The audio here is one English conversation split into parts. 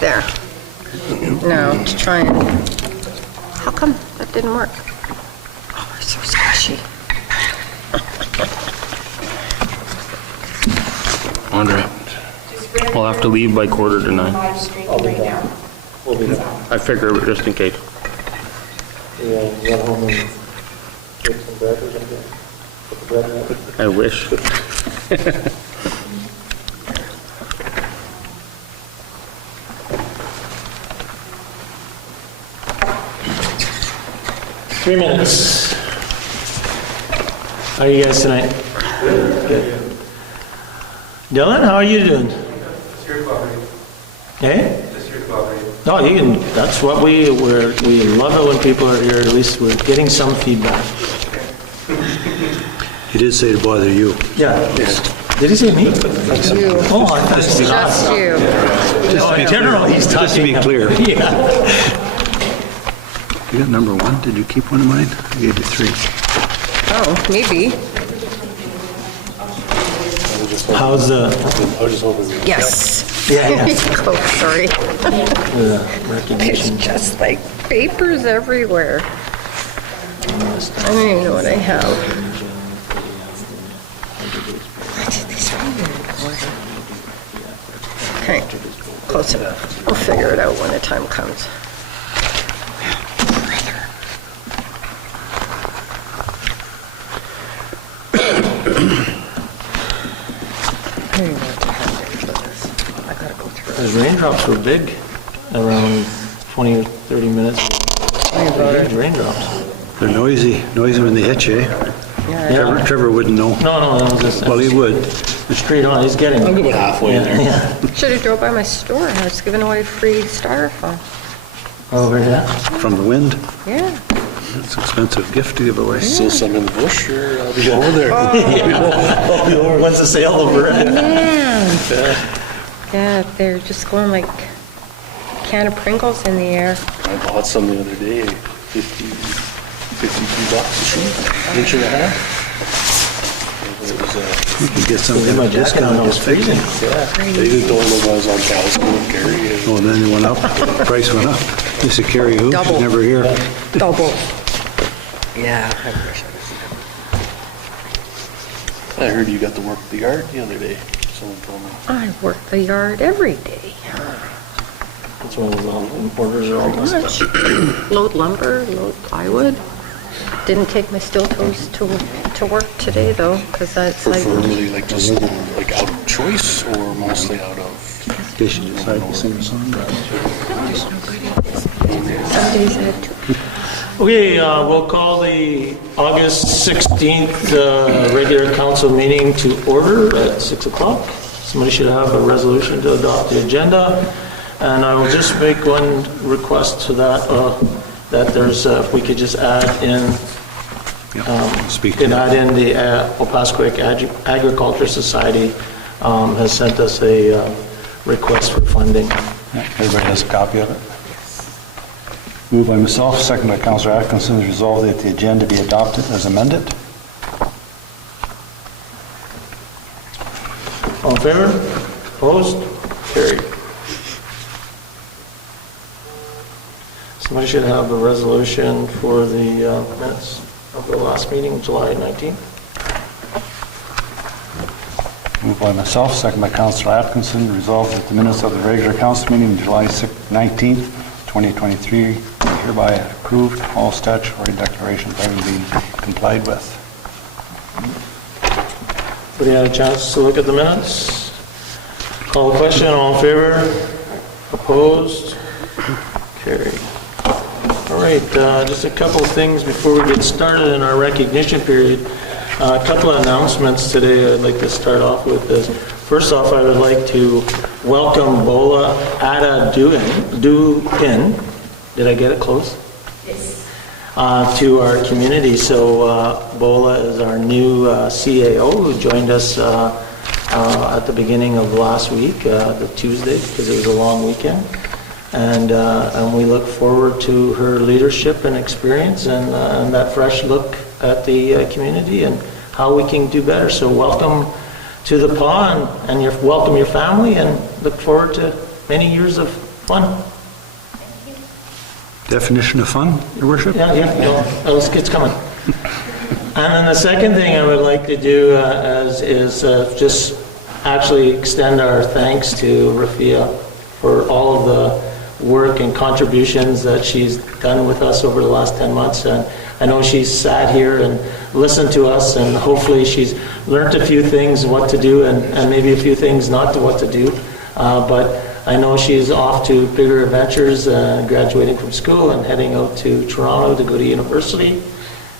There. Now, to try and... How come that didn't work? Oh, they're so squishy. Andre, we'll have to leave by 8:45. Live streaming right now. We'll be there. I figure just in case. Yeah, run home and get some bread or something. Put the bread in it. I wish. 3 minutes. How are you guys tonight? Good. Dylan, how are you doing? Just your coffee. Hey? Just your coffee. No, you can, that's what we love it when people are here, at least we're getting some feedback. He did say to bother you. Yeah. Did he say me? You. Oh, I thought Just you. No, in general, he's talking. Just to be clear. Yeah. You got number one? Did you keep one of mine? I gave you 3. Oh, maybe. How's the, I was just hoping. Yes. yeah, Oh, sorry. the It's recognition? just like papers everywhere. I don't even know what I have. Why did these run in order? Okay, close enough. I'll figure it out when the time comes. I don't even know what to have for this. I gotta go through The raindrops were big, around 20 or 30 minutes. Huge raindrops. They're noisy when they hit you, eh? Yeah, Trevor wouldn't know. No, that was just Well, he would. straight on, he's getting. I'll give it halfway in there. Yeah. should have drove by my store. I was giving away free styrofoam. Over here. From the wind. Yeah. It's an expensive gift to give away. Still some in the bush, or I'll be over there. I'll be over, when's the sale over? Man. Yeah, they're just going like a can of Pringles in the air. I bought some the other day, 52 bucks a sheet, inch and a half. It was, You could get some In kind my of jacket, discount. I was Just fix freezing. it. they didn't know when I was on Casco and Gary. Oh, and then it went up. Price went up. This is Carrie who? Double. She's never here. Double. Yeah, I wish I I heard you got to work the yard the other day, someone told me. I work the yard every day. That's one of those orders are all messed up. Much. Load lumber, load plywood. Didn't take my steel toes to work today though, because that's like, Preferably like just like out of choice or mostly out of? In case you decide to sing a song. some days I had two people. Okay, we'll call the August 16th regular council meeting to order at 6 o'clock. Somebody should have a resolution to adopt the agenda. And I will just make one request to that, that there's, if we could just add in, Speak to can that. add in the Opaskwayak Agriculture Society has sent us a request for funding. Everybody has a copy of it? Moved by myself, second by Councillor Atkinson, to resolve that the agenda be adopted as amended. All in favor? Opposed? Carried. Somebody should have a resolution for the minutes of the last meeting, July 19th. Moved by myself, second by Councillor Atkinson, to resolve that the minutes of the regular council meeting, July 19th, 2023, are hereby approved, all statutory declarations having been complied with. Everybody had a chance to look at the minutes? Call the question, all in favor? Opposed? Carried. All right, just a couple of things before we get started in our recognition period. A couple of announcements today I'd like to start off with is, first off, I would like to welcome Bola Ada Dupin. Did I get it close? Yes. To our community. So Bola is our new CAO who joined us at the beginning of last week, the Tuesday, because it was a long weekend. And we look forward to her leadership and experience and that fresh look at the community and how we can do better. So welcome to the PAW and welcome your family and look forward to many years of Fun? Definition of fun, Your Worship? Yeah, it's coming. And then the second thing I would like to do is just actually extend our thanks to Rafia for all of the work and contributions that she's done with us over the last 10 months. And I know she's sat here and listened to us, and hopefully she's learned a few things what to do and maybe a few things not to what to do. But I know she's off to bigger adventures, graduating from school and heading out to Toronto to go to university.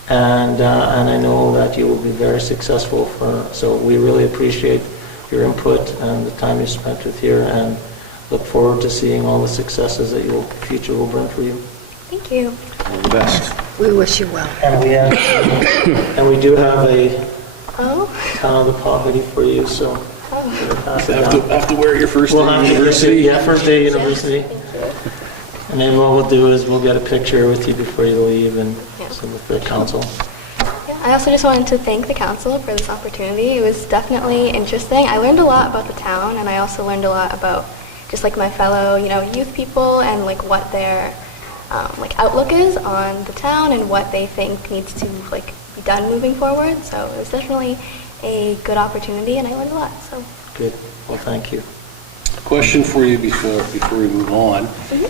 And I know that you will be very successful so we really appreciate your input and the time you spent with here, and look forward to seeing all the successes that your future will bring for you. Thank you. All the best. We wish you well. And we do have a Oh, town of the paw hoodie for you, so we'll pass it down. Have to wear it your first We'll day have at to university. yeah, first day of university. And then what we'll do is we'll get a picture with you before you leave and send with the council. yeah. I also just wanted to thank the council for this opportunity. It was definitely interesting. I learned a lot about the town, and I also learned a lot about just like my fellow, youth people and like what their like outlook is on the town and what they think needs to like be done moving forward. So it was definitely a good opportunity, and I learned a lot. So Good. Well, thank you. Question for you before we move on.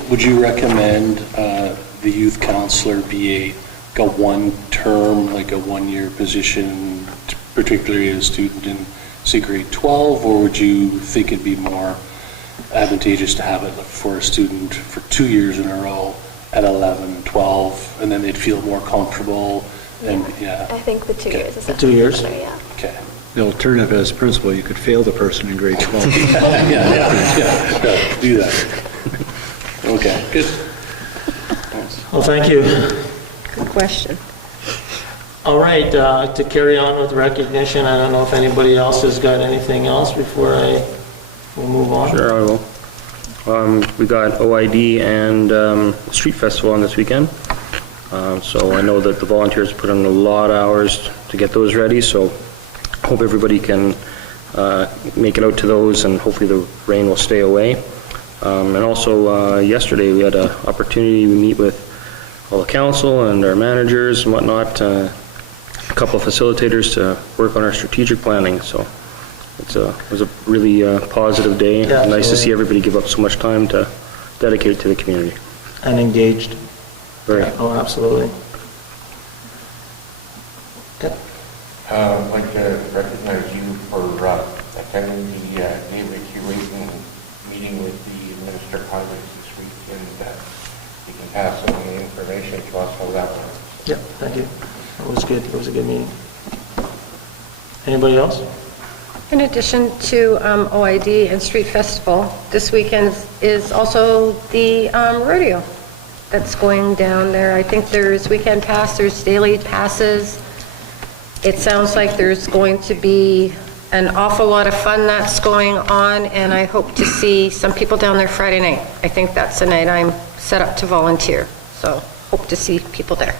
Would you recommend the youth counselor be a one-term, like a one-year position, particularly as a student in, say, grade 12, or would you think it'd be more advantageous to have it for a student for 2 years in a row at 11, 12, and then they'd feel more comfortable? And I think the 2 Okay. years is The 2 years? better, yeah. Okay. The alternative as principal, you could fail the person in grade 12. Yeah, do that. Okay, good. Thanks. Well, thank you. Good question. All right, to carry on with recognition, I don't know if anybody else has got anything else before we'll move on. Sure, I will. We got OID and Street Festival on this weekend. So I know that the volunteers put in a lot of hours to get those ready, so hope everybody can make it out to those, and hopefully the rain will stay away. And also yesterday we had an opportunity to meet with all the council and our managers and whatnot, a couple of facilitators to work on our strategic planning. So it was a really positive day. Yeah, Nice to absolutely. see everybody give up so much time to dedicate it to the community. And engaged. Very. Oh, absolutely. Good. I'd like to recognize you for attending the David Q. Layton meeting with the Minister of Highways this week, and you can pass on the information to us how that went. Yep, thank you. It was good. It was a good meeting. Anybody else? In addition to OID and Street Festival, this weekend is also the rodeo that's going down there. I think there's weekend pass, there's daily passes. It sounds like there's going to be an awful lot of fun that's going on, and I hope to see some people down there Friday night. I think that's the night I'm set up to volunteer, so hope to see people there.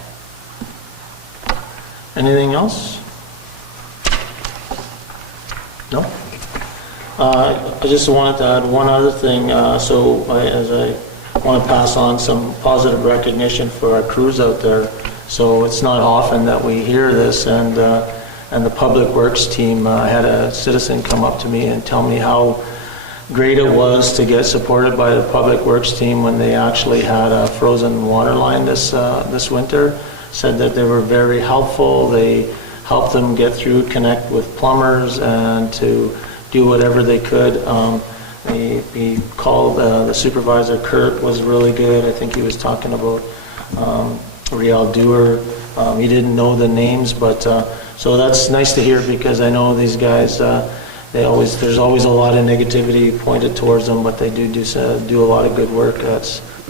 Anything else? No? I just wanted to add one other thing. As I want to pass on some positive recognition for our crews out there. So it's not often that we hear this, and the Public Works team, I had a citizen come up to me and tell me how great it was to get supported by the Public Works team when they actually had a frozen water line this winter. Said that they were very helpful. They helped them get through, connect with plumbers, and to do whatever they could. He called the supervisor, Kurt, was really good. I think he was talking about Rial Dewar. He didn't know the names, but so that's nice to hear, because I know these guys, there's always a lot of negativity pointed towards them, but they do a lot of good work.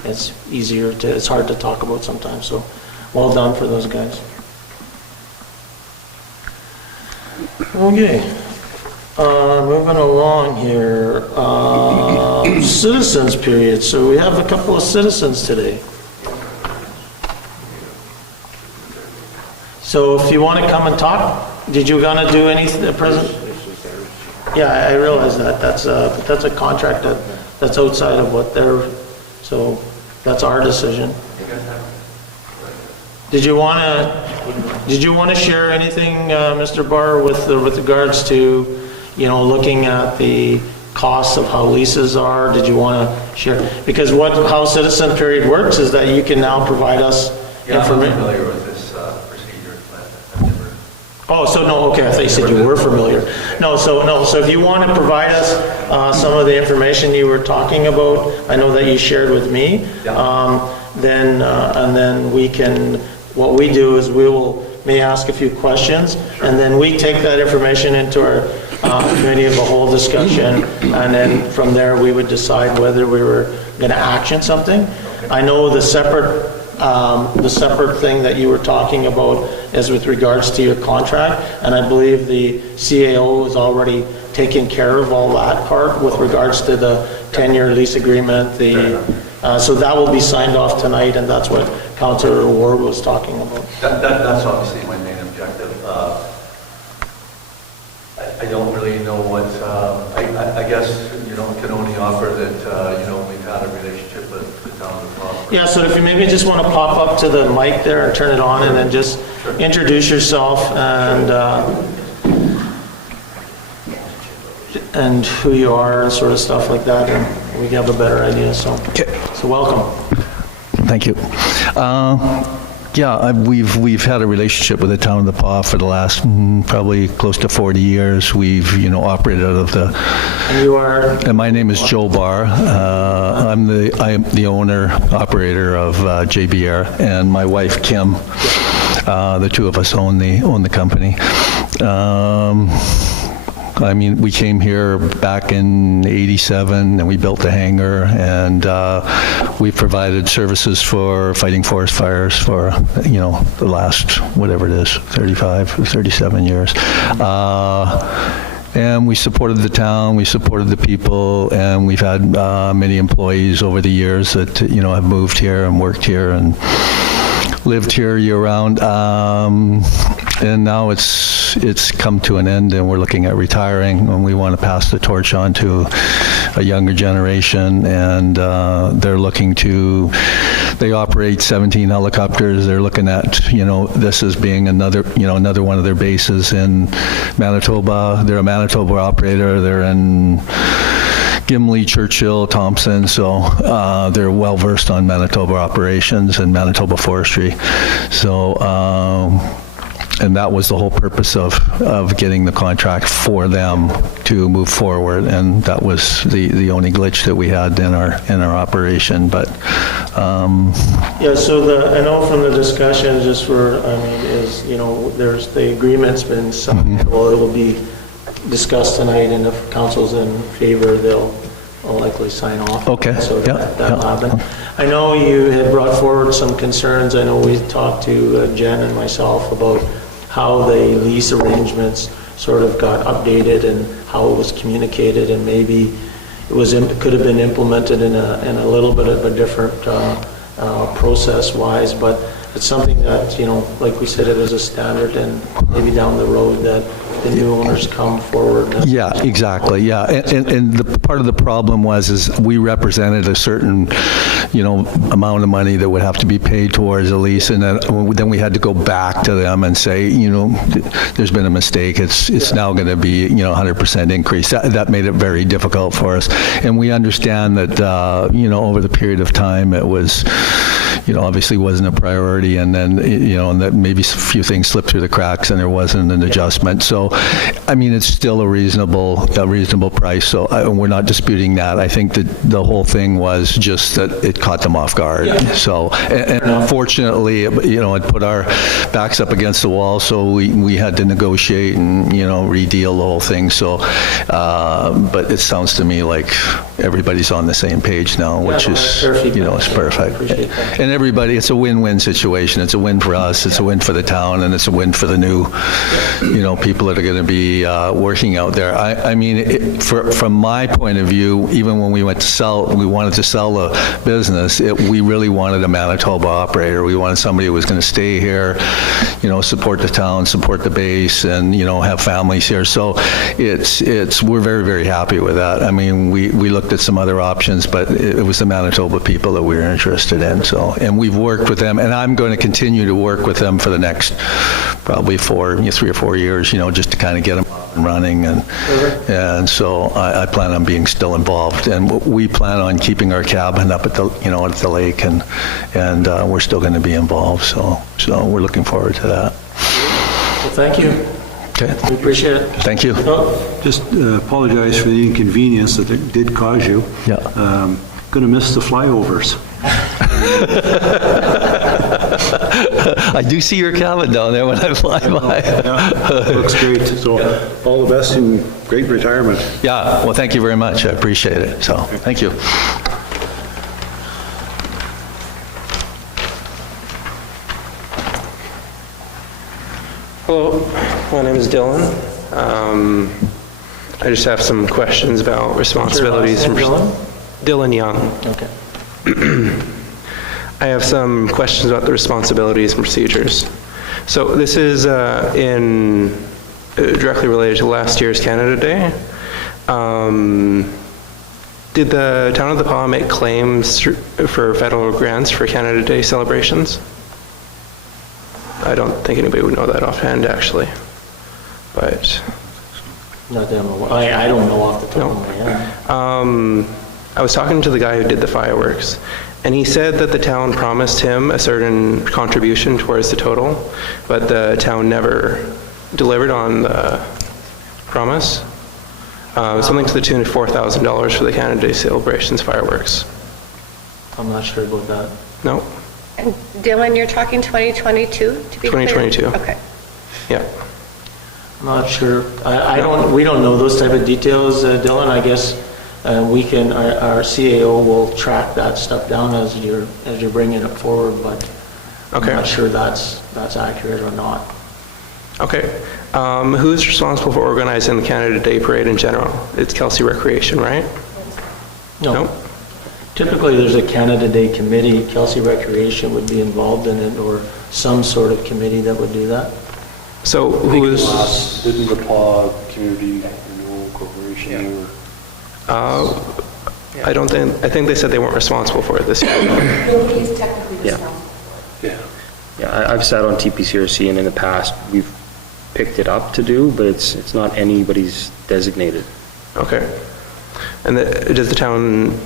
It's hard to talk about sometimes, so well done for those guys. Okay, moving along here, citizens period. So we have a couple of citizens today. So if you want to come and talk, did you gonna do anything at present? Yeah, I realize that. That's a contract that's outside of what So that's our decision. Did you want to share anything, Mr. Barr, with regards to, looking at the costs of how leases are? Did you want to share? Because how Citizen Period works is that you can now provide us information. I'm familiar with this procedure, but I've never... Oh, so no, okay, I thought you said you were familiar. So if you want to provide us some of the information you were talking about, I know that you shared with me, then we can, what we do is may ask a few questions, and then we take that information into our committee of the whole discussion, and then from there we would decide whether we were going to action something. I know the separate thing that you were talking about is with regards to your contract, and I believe the CAO is already taking care of all that part with regards to the 10-year lease agreement. So that will be signed off tonight, and that's what Councillor Ward was talking about. That's obviously my main objective. I don't really know what, I guess, can only offer that, we've had a relationship with the town of Crawford. Yeah, so if you maybe just want to pop up to the mic there and turn it on, and then just introduce yourself and who you are and sort of stuff like that, and we have a better idea. So welcome. Thank you. We've had a relationship with the town of the Pas for the last probably close to 40 years. We've operated out of the. And you are. And my name is Joe Barr. I am the owner operator of JBR, and my wife Kim. The two of us own the company. We came here back in '87, and we built the hangar, and we provided services for fighting forest fires for, the last, whatever it is, 35 or 37 years. And we supported the town, we supported the people, and we've had many employees over the years that, have moved here and worked here and lived here year-round. And now it's come to an end, and we're looking at retiring, and we want to pass the torch on to a younger generation. And they operate 17 helicopters. They're looking at this as being another one of their bases in Manitoba. They're a Manitoba operator. They're in Gimli, Churchill, Thompson, so they're well versed on Manitoba operations and Manitoba forestry. So. And that was the whole purpose of getting the contract for them to move forward, and that was the only glitch that we had in our operation. But So I know from the discussion, there's the agreement's been signed. Well, it will be discussed tonight, and if council's in favor, they'll likely sign off. Okay. So that'll happen. I know you had brought forward some concerns. I know we talked to Jen and myself about how the lease arrangements sort of got updated and how it was communicated, and maybe it could have been implemented in a little bit of a different process-wise, but it's something that, like we said, it is a standard, and maybe down the road that the new owners come forward. Yeah, exactly. Yeah, and the part of the problem is we represented a certain, amount of money that would have to be paid towards a lease, and then we had to go back to them and say, there's been a mistake. It's now going to be 100% increase. That made it very difficult for us, and we understand that over the period of time it was, obviously wasn't a priority, and then and that maybe a few things slipped through the cracks, and there wasn't an adjustment. So, it's still a reasonable price. So we're not disputing that. I think that the whole thing was just that it caught them off guard. Yeah. So, and unfortunately, it put our backs up against the wall. So we had to negotiate and redeal the whole thing. So, but it sounds to me like everybody's on the same page now, which is it's perfect. And everybody, it's a win-win situation. It's a win for us. It's a win for the town, and it's a win for the new, people that are going to be working out there. From my point of view, even when we wanted to sell the business, we really wanted a Manitoba operator. We wanted somebody who was going to stay here, support the town, support the base, and have families here. So we're very, very happy with that. We looked at some other options, but it was the Manitoba people that we were interested in, so, and we've worked with them, and I'm going to continue to work with them for the next probably 3 or 4 years, just to kind of get them up and running, and so I plan on being still involved, and we plan on keeping our cabin up at the, at the lake, and we're still going to be involved, so we're looking forward to that. Well, thank you. Okay. We appreciate it. Thank you. Just apologize for the inconvenience that it did cause you. Yeah. Going to miss the flyovers. I do see your cabin down there when I fly by. Yeah, looks great. So all the best and great retirement. Yeah, well, thank you very much. I appreciate it. So, thank you. Hello, my name is Dylan. I just have some questions about responsibilities. What's your last name, Dylan Young. Okay. I have some questions about the responsibilities and procedures. So this is directly related to last year's Canada Day. Did the town of The Pas make claims for federal grants for Canada Day celebrations? I don't think anybody would know that offhand, actually, but... Not that I'm aware. I don't know off the top of my head. I was talking to the guy who did the fireworks, and he said that the town promised him a certain contribution towards the total, but the town never delivered on the promise. Something to the tune of $4,000 for the Canada Day celebrations fireworks. I'm not sure about that. No? And Dylan, you're talking 2022, to be clear? 2022. Okay. Yeah. I'm not sure. We don't know those type of details, Dylan. I guess we can, our CAO will track that stuff down as you're bringing it forward, but Okay. I'm not sure that's accurate or not. Okay. Who's responsible for organizing the Canada Day Parade in general? It's Kelsey Recreation, right? No. Typically, there's a Canada Day committee. Kelsey Recreation would be involved in it, or some sort of committee that would do that. So who is... Didn't the PAW Community Renewal Corporation? I think they said they weren't responsible for it this year. Nobody is technically Yeah. responsible. Yeah. Yeah, I've sat on TPCRC, and in the past, we've picked it up to do, but it's not anybody's designated. Okay. And does the town...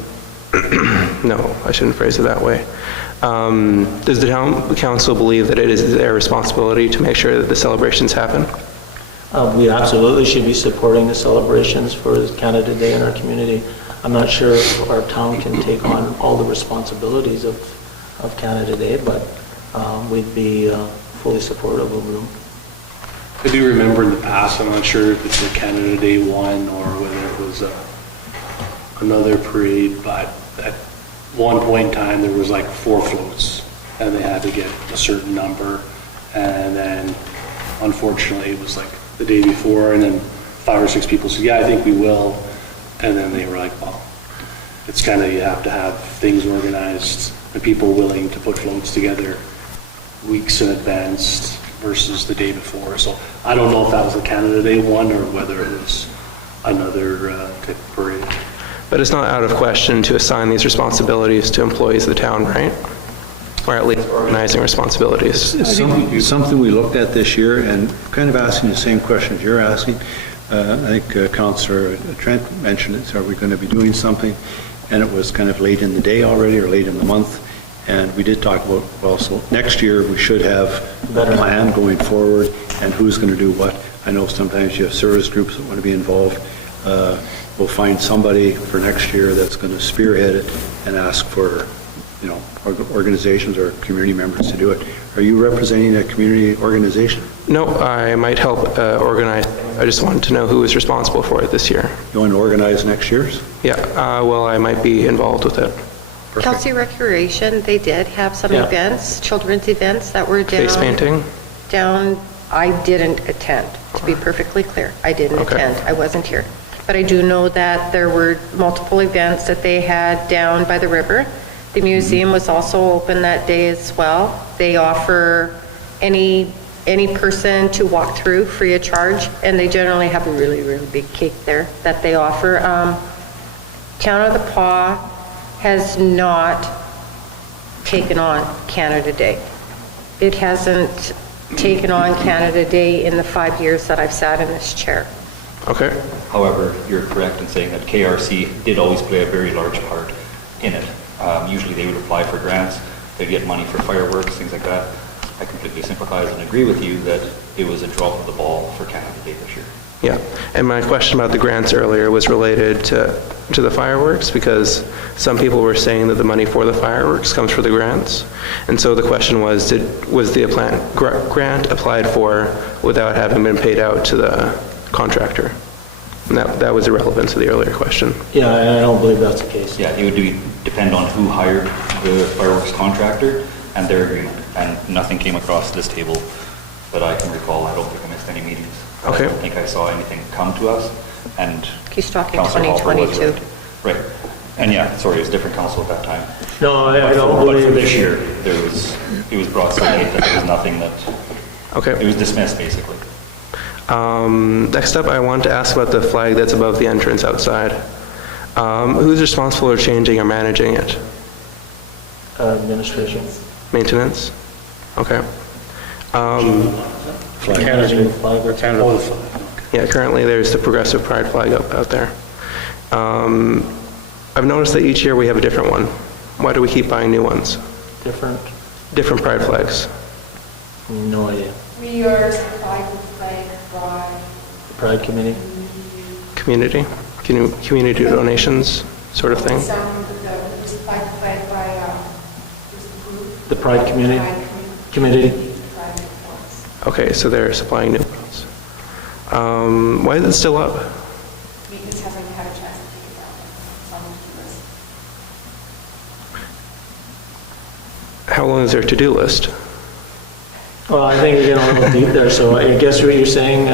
No, I shouldn't phrase it that way. Does the town council believe that it is their responsibility to make sure that the celebrations happen? We absolutely should be supporting the celebrations for Canada Day in our community. I'm not sure if our town can take on all the responsibilities of Canada Day, but we'd be fully supportive of them. I do remember in the past, I'm not sure if it's a Canada Day one or whether it was another parade, but at one point in time, there was like 4 floats, and they had to get a certain number, and then unfortunately, it was like the day before, and then 5 or 6 people said, yeah, I think we will, and then they were like, well, it's kind of, you have to have things organized, and people willing to put floats together weeks in advance versus the day before. So I don't know if that was the Canada Day one or whether it was another type of parade. But it's not out of question to assign these responsibilities to employees of the town, right? Or at least organizing responsibilities. It's something we looked at this year and kind of asking the same questions you're asking. I think Councillor Trent mentioned it, so are we going to be doing something? And it was kind of late in the day already or late in the month. And we did talk about, well, so next year we should have a plan going forward and who's going to do what. I know sometimes you have service groups that want to be involved. We'll find somebody for next year that's going to spearhead it and ask for, organizations or community members to do it. Are you representing a community organization? No, I might help organize. I just wanted to know who was responsible for it this year. You want to organize next year's? Yeah, well, I might be involved with it. Kelsey Recreation, they did have some events, children's events that were down. Face painting? I didn't attend, to be perfectly clear. I didn't attend. I wasn't here. But I do know that there were multiple events that they had down by the river. The museum was also open that day as well. They offer any person to walk through free of charge, and they generally have a really, really big cake there that they offer. Town of the Paw has not taken on Canada Day. It hasn't taken on Canada Day in the 5 years that I've sat in this chair. Okay. However, you're correct in saying that KRC did always play a very large part in it. Usually they would apply for grants, they'd get money for fireworks, things like that. I completely sympathize and agree with you that it was a drop of the ball for Canada Day this year. Yeah, and my question about the grants earlier was related to the fireworks, because some people were saying that the money for the fireworks comes from the grants. And so the question was, was the grant applied for without having been paid out to the contractor? And that was irrelevant to the earlier question. Yeah, I don't believe that's the case. Yeah, it would depend on who hired the fireworks contractor and their agreement. And nothing came across this table that I can recall. I don't think I missed any meetings. Okay. I don't think I saw anything come to us, and He's talking Councillor Hopper was 2022. Right. And yeah, sorry, it was a different council at that time. No, I But don't for believe. this year, it was brought to light that there was nothing that, Okay. it was dismissed, basically. Next up, I want to ask about the flag that's above the entrance outside. Who's responsible for changing or managing it? Administration. Maintenance? Okay. Managing the flag or Oh, the flag. Yeah, currently there's the Progressive Pride flag up out there. I've noticed that each year we have a different one. Why do we keep buying new ones? different? Different Pride flags. No idea. We are supplied with flag by Pride Committee? Community? Community donations, sort of thing? some of the, we're supplied with flag by, who's the group? The Pride Committee? Pride Committee? Pride ones. Okay, so they're supplying new ones. Why is it still up? We just haven't had a chance to take it down. It's on the list. How long is their to-do list? Well, I think you're getting a little deep there, so I guess what you're saying,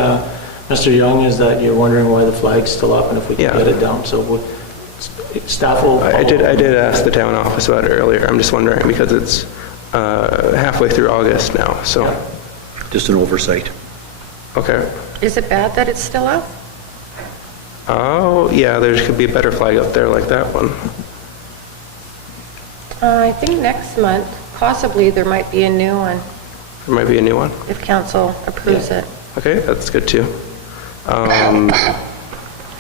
Mr. Young, is that you're wondering why the flag's still up and if we can Yeah. get it down, so staff will. I did ask the town office about it earlier. I'm just wondering because it's halfway through August now, so. Just an oversight. Okay. Is it bad that it's still out? Oh, yeah, there could be a better flag up there like that one. I think next month, possibly, there might be a new one, There might be a new one. if council approves it. Okay, that's good too. Not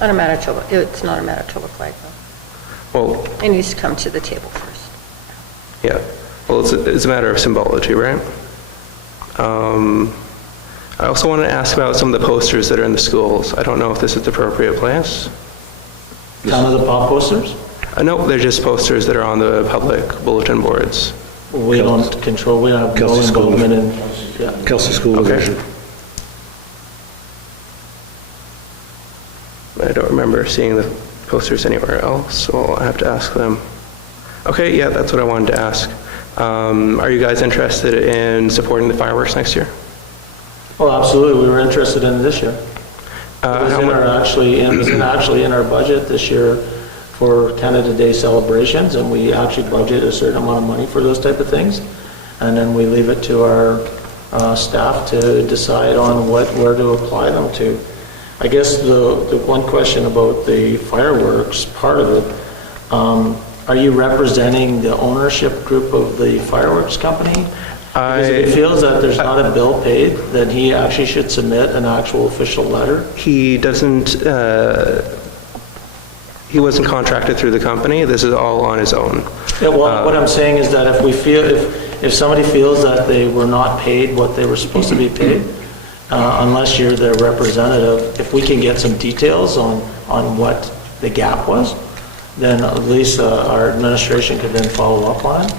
a Manitoba, it's not a Manitoba flag, though. Well, It needs to come to the table first. yeah. Well, it's a matter of symbology, right? I also want to ask about some of the posters that are in the schools. I don't know if this is the appropriate place. Town of the Paw posters? No, they're just posters that are on the public bulletin boards. We don't control, we don't have no Kelsey School. involvement in, yeah. Kelsey School Okay. Division. I don't remember seeing the posters anywhere else, so I'll have to ask them. Okay, yeah, that's what I wanted to ask. Are you guys interested in supporting the fireworks next year? Well, absolutely, we were interested in it this year. It was How in mu- our, actually in our budget this year for Canada Day celebrations, and we actually budget a certain amount of money for those type of things. And then we leave it to our staff to decide on where to apply them to. I guess the one question about the fireworks part of it, are you representing the ownership group of the fireworks company? Because if he feels that there's not a bill paid, then he actually should submit an actual official letter. He doesn't, he wasn't contracted through the company. This is all on his own. Yeah, well, what I'm saying is that if we feel, if somebody feels that they were not paid what they were supposed to be paid, unless you're their representative, if we can get some details on what the gap was, then at least our administration could then follow up on it.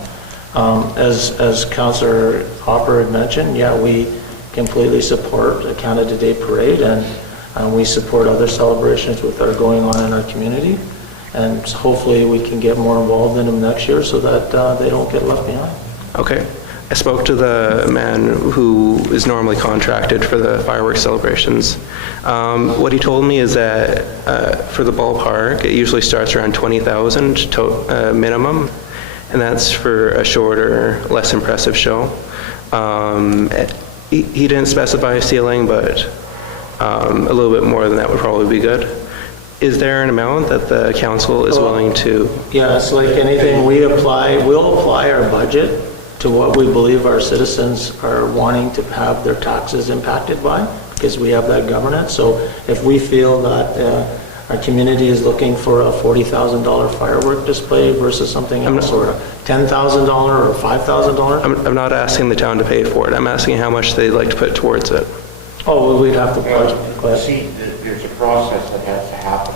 As Councillor Hopper had mentioned, yeah, we completely support the Canada Day Parade, and we support other celebrations that are going on in our community. And hopefully we can get more involved in them next year so that they don't get left behind. Okay. I spoke to the man who is normally contracted for the fireworks celebrations. What he told me is that for the ballpark, it usually starts around 20,000 minimum, and that's for a shorter, less impressive show. He didn't specify a ceiling, but a little bit more than that would probably be good. is there an amount that the council is willing to? Yeah, it's like anything, we'll apply our budget to what we believe our citizens are wanting to have their taxes impacted by, because we have that governance. So if we feel that our community is looking for a $40,000 firework display versus something else, or a $10,000 or $5,000. I'm not asking the town to pay for it. I'm asking how much they'd like to put towards it. Oh, well, we'd have to budget. Go ahead. See, there's a process that has to happen.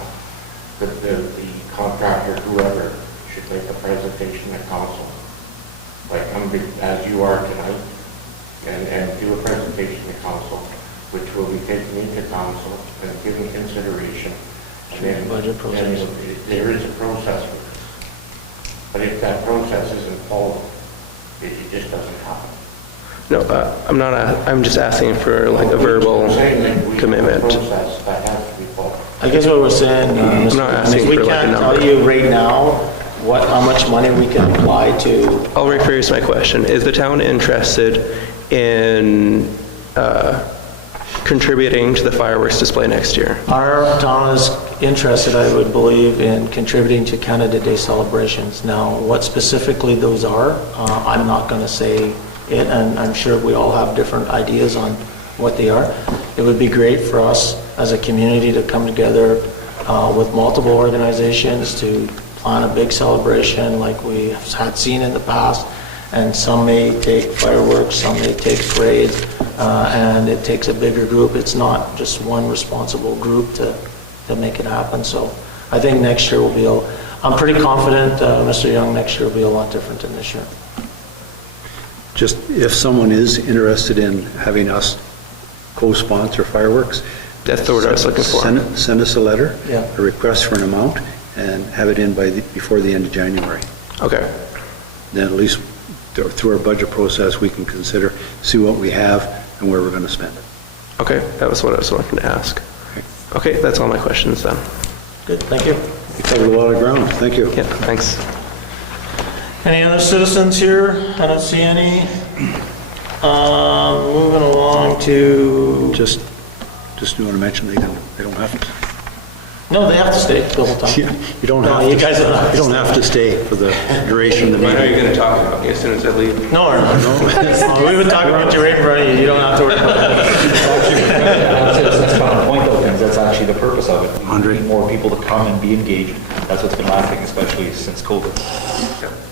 The contractor, whoever, should make a presentation to council, like as you are tonight, and do a presentation to council, which will be taken into council and given consideration. And then Budget process. there is a process for this. But if that process isn't followed, it just doesn't happen. No, I'm just asking for like a verbal commitment. Process that has to be followed. I guess what we're saying, I'm not asking we for like a can't number. tell you right now how much money we can apply to. I'll rephrase my question. Is the town interested in contributing to the fireworks display next year? Our town is interested, I would believe, in contributing to Canada Day celebrations. Now, what specifically those are, I'm not going to say it, and I'm sure we all have different ideas on what they are. It would be great for us as a community to come together with multiple organizations to plan a big celebration like we have had seen in the past. And some may take fireworks, some may take parades, and it takes a bigger group. It's not just one responsible group to make it happen. So I think next year will be, I'm pretty confident, Mr. Young, next year will be a lot different than this year. Just if someone is interested in having us co-sponsor fireworks. That's the word I was looking for. Send us a letter, Yeah. a request for an amount, and have it in before the end of January. Okay. Then at least through our budget process, we can consider, see what we have and where we're going to spend it. Okay, that was what I was wanting to ask. Okay, that's all my questions then. Good, thank you. We covered a lot of ground. Thank you. Yeah, thanks. Any other citizens here? I don't see any. Moving along to... Just do want to mention they don't have to. No, they have to stay the whole time. You don't No, have you to. guys don't have to You don't have to stay for the duration of the When are you meeting. going to talk about me as soon as I leave? No, we're not. We would talk about you right in front of you. You don't have to worry about that. That's kind of the point though, because that's actually the purpose of it. We Andre? need more people to come and be engaged. That's what's been lacking, especially since COVID.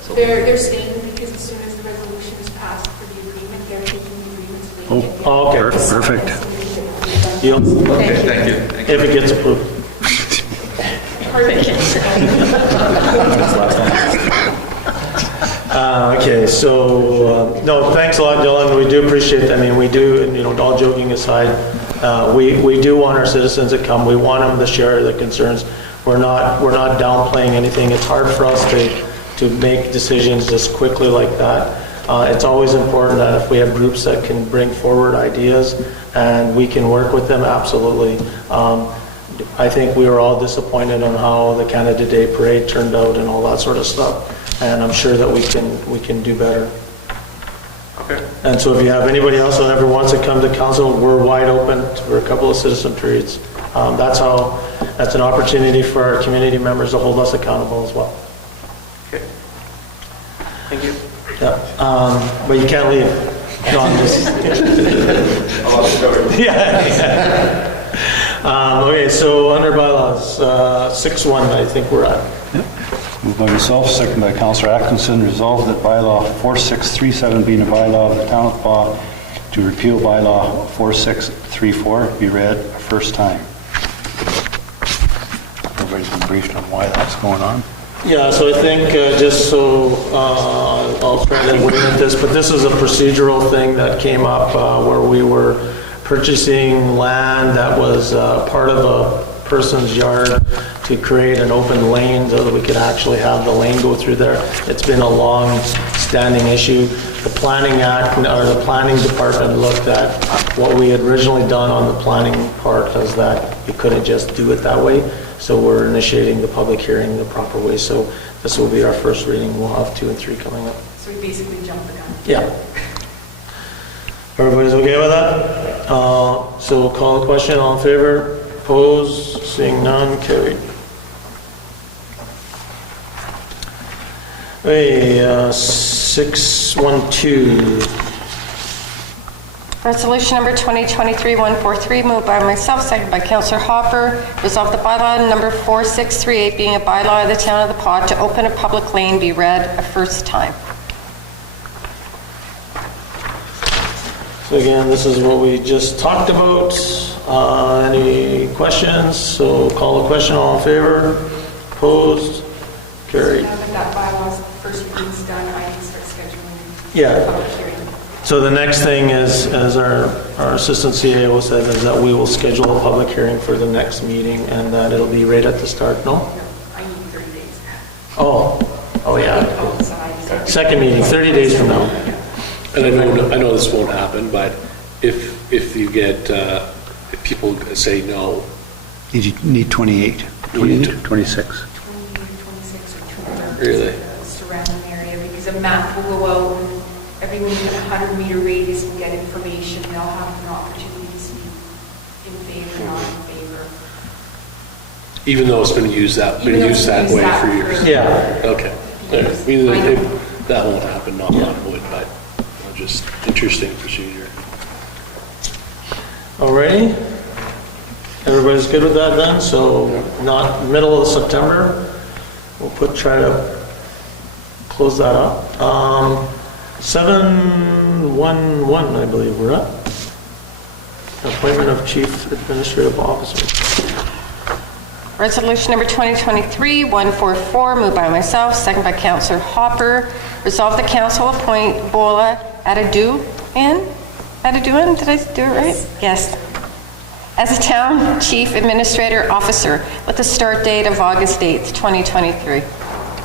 So They're staying because as soon as the resolution is passed for the agreement, they're taking the agreement. Oh, okay. Perfect. Okay, thank you. If it gets approved. Okay, so, no, thanks a lot, Dylan. We do appreciate that. I mean, we do, and, all joking aside, we do want our citizens to come. We want them to share their concerns. We're not downplaying anything. It's hard for us to make decisions just quickly like that. It's always important that if we have groups that can bring forward ideas and we can work with them, absolutely. I think we were all disappointed on how the Canada Day Parade turned out and all that sort of stuff. And I'm sure that we can do better. Okay. And so if you have anybody else that ever wants to come to council, we're wide open for a couple of citizen periods. That's an opportunity for our community members to hold us accountable as well. Okay. Thank you. Yeah, but you can't leave. No, I'm just... Yeah. Okay, so under bylaws, 6.1, I think we're at. Moved by myself, second by Councillor Atkinson, resolved that bylaw 4637 being a bylaw of the town of Baugh to repeal bylaw 4634 be read a first time. Everybody's been briefed on why that's going on. Yeah, so I think just so I'll try to wait at this, but this is a procedural thing that came up where we were purchasing land that was part of a person's yard to create an open lane so that we could actually have the lane go through there. It's been a long-standing issue. The Planning Act, or the Planning Department looked at what we had originally done on the planning part as that you couldn't just do it that way. So we're initiating the public hearing the proper way. So this will be our first reading. We'll have 2 and 3 coming up. So we basically jumped the gun. Yeah. Everybody's okay with that? So we'll call the question. All in favor? Opposed? Seeing none, carried. Okay, 612. Resolution number 2023-143, moved by myself, seconded by Councillor Hopper. Resolve the bylaw number 4638, being a bylaw of the Town of the Pod to open a public lane, be read a first time. So again, this is what we just talked about. Any questions? So call the question, all in favor? Opposed? Carried. Now that that bylaw's first reading's done, I can start scheduling Yeah. a public hearing. So the next thing is, as our Assistant CAO said, is that we will schedule a public hearing for the next meeting and that it'll be right at the start, no? No, I need 30 days. Oh yeah. Outside. Second meeting, 30 days from now. And I know this won't happen, but if you get, if people say no, You need 28. 28. 26. 26 or 200. Really? Surrounding area, because a map will go out and everyone within a 100-meter radius will get information. They'll have an opportunity to speak in favor, not in favor. even though it's been used that way for years. Yeah. Okay. I mean, that won't happen, knock on wood, but just interesting procedure. Alrighty. Everybody's good with that then? So not middle of September. We'll try to close that up. 711, I believe we're up. Appointment of Chief Administrative Officer. Resolution number 2023-144, moved by myself, second by Councillor Hopper. Resolve the council appoint Bola Adeduan, did I do it right? Yes. As a town chief administrator officer with a start date of August 8th, 2023.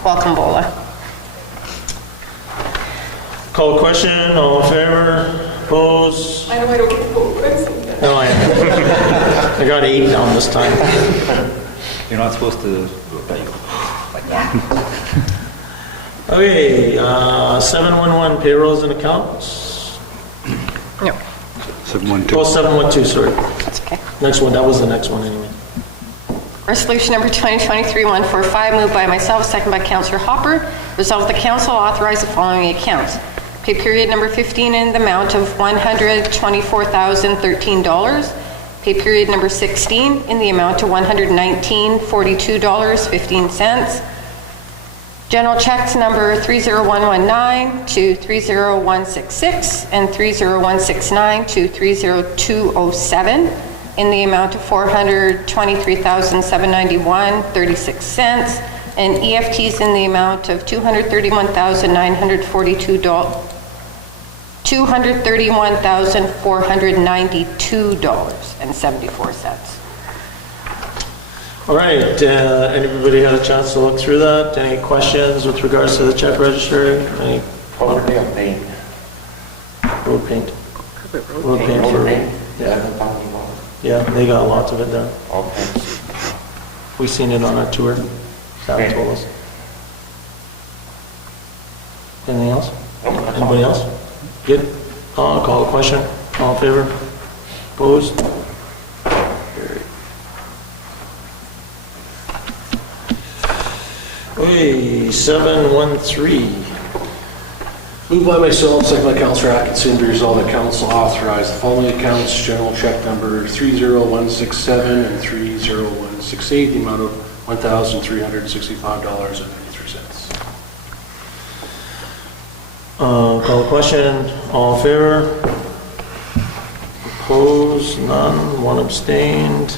Welcome, Bola. Call question, all in favor? Opposed? I know I don't get to vote, but No, I I got 8 down this time. You're not supposed to look at you like that. Okay, 711 payrolls and accounts. No, 712. Oh, 712, sorry. that's okay. Next one, that was the next one anyway. Resolution number 2023-145, moved by myself, second by Councillor Hopper. Resolve the council authorize the following accounts. Pay period number 15 in the amount of $124,013. Pay period number 16 in the amount of $119.42.15. General checks number 30119 to 30166 and 30169 to 30207 in the amount of $423,791.36, and EFTs in the amount of $231,492.74. All right, anybody had a chance to look through that? Any questions with regards to the check register? Any Property of paint. road paint? Road paint for, yeah, $11,000. yeah, they got lots of it there. Okay. We seen it on our tour. Sam told us. Anything else? Anybody else? Good? Call a question. All in favor? Opposed? Carried. Okay, 713. Moved by myself, second by Councillor Atkinson, to resolve that council authorize the following accounts, general check number 30167 and 30168, the amount of $1,365.93. Call the question. All in favor? Opposed? None. One abstained.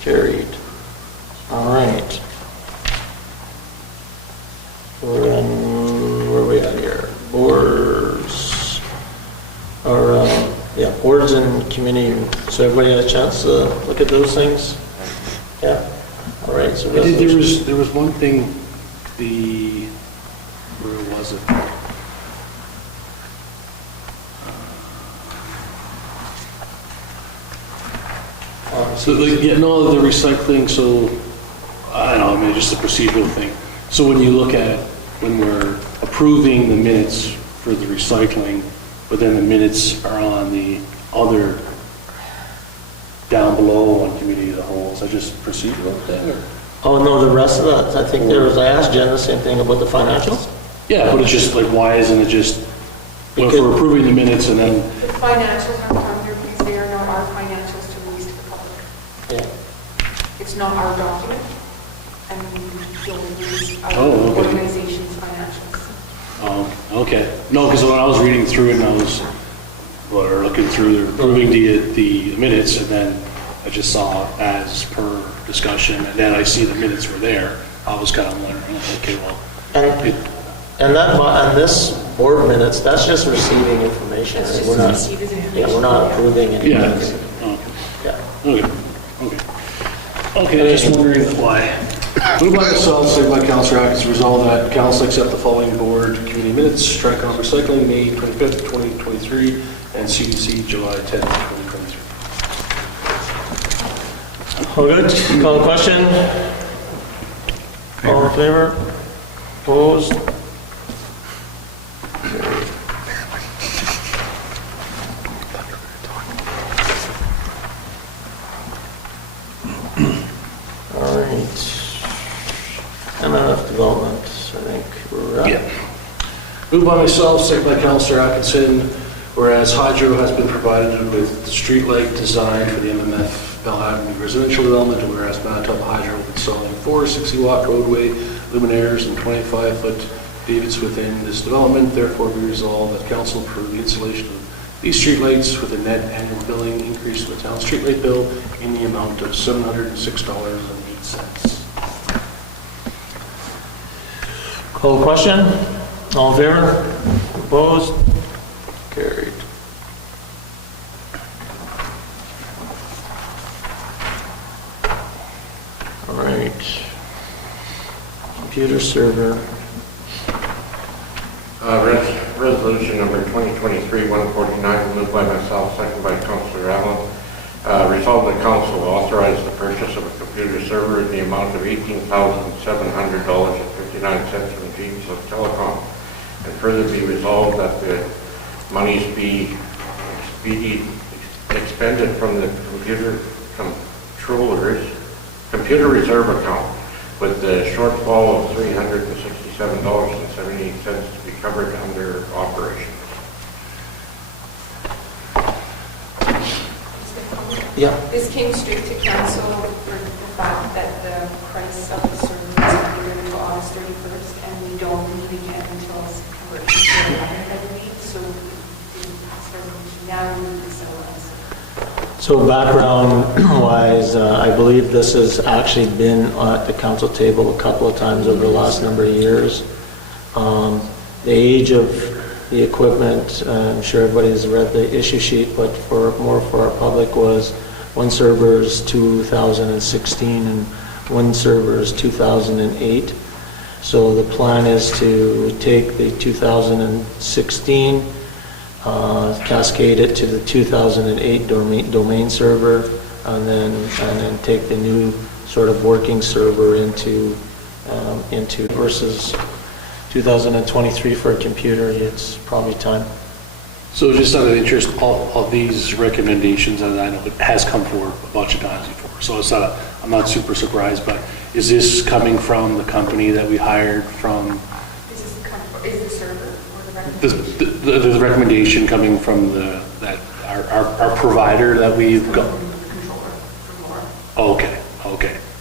Carried. All right. We're in, where are we at here? Boards. Or, yeah, boards and community. So everybody had a chance to look at those things? Yeah. All right. So There was one thing, where was it? So, like, yeah, no, the recycling, so, I don't know, I mean, just a procedural thing. So when you look at, when we're approving the minutes for the recycling, but then the minutes are on the other down below on committee of the whole? Is that just procedural thing, or? Oh, no, the rest of that, I think I asked Jen the same thing about the financials. Yeah, but it's just like, why isn't it just, well, if we're approving the minutes and then, The financials are come here because they are not our financials to release to the public. Yeah. It's not our document, and we don't release our Oh, okay. organization's financials. okay. No, because when I was reading through it and I was, or looking through, approving the minutes, and then I just saw as per discussion, and then I see the minutes were there, I was kind of wondering, okay, well, And this board minutes, that's just receiving information. That's right? just We're not- received as information. Yeah, we're not approving any yeah. minutes. Yeah. Okay, I was just wondering why. Moved by myself, second by Councilor Atkins, resolve that council accept the following board committee minutes: Strikeout Recycling, May 25th, 2023, and CDC, July 10th, 2023. All good? Call the question? All in favor? Opposed? All right. MNF development, I think we're up. Yeah. Moved by myself, second by Councilor Atkinson, whereas Hydro has been provided with the streetlight design for the MMF Bell Avenue residential development, and whereas Manitoba Hydro will be installing 4 60-watt roadway luminaires and 25-foot davits within this development, therefore be resolved that council approve the installation of these streetlights with a net annual billing increase to the town streetlight bill in the amount of $706.08. Call the question? All in favor? Opposed? Carried. All right. Computer server. Resolution number 2023-149, moved by myself, second by Councilor Allen. Resolved that council will authorize the purchase of a computer server in the amount of $18,700.59 from James of Telecom. And further be resolved that the monies be expended from the computer reserve account, with the shortfall of $367.78 to be covered under operations. Yeah. This came straight to council for the fact that the price of the server is cleared until August 31st, and we don't need it yet until September 11th, I believe, so we didn't pass the resolution now, we need to settle this. So background-wise, I believe this has actually been at the council table a couple of times over the last number of years. The age of the equipment, I'm sure everybody's read the issue sheet, but more for our public was one server is 2016 and one server is 2008. So the plan is to take the 2016, cascade it to the 2008 domain server, and then take the new sort of working server into versus 2023 for a computer. It's probably time. So just out of interest, all of these recommendations, and I know it has come forward a bunch of times before, so it's not I'm not super surprised, but is this coming from the company that we hired from? Is the server or the recommendation? The recommendation coming from our provider that we've got? Controller for more. Okay.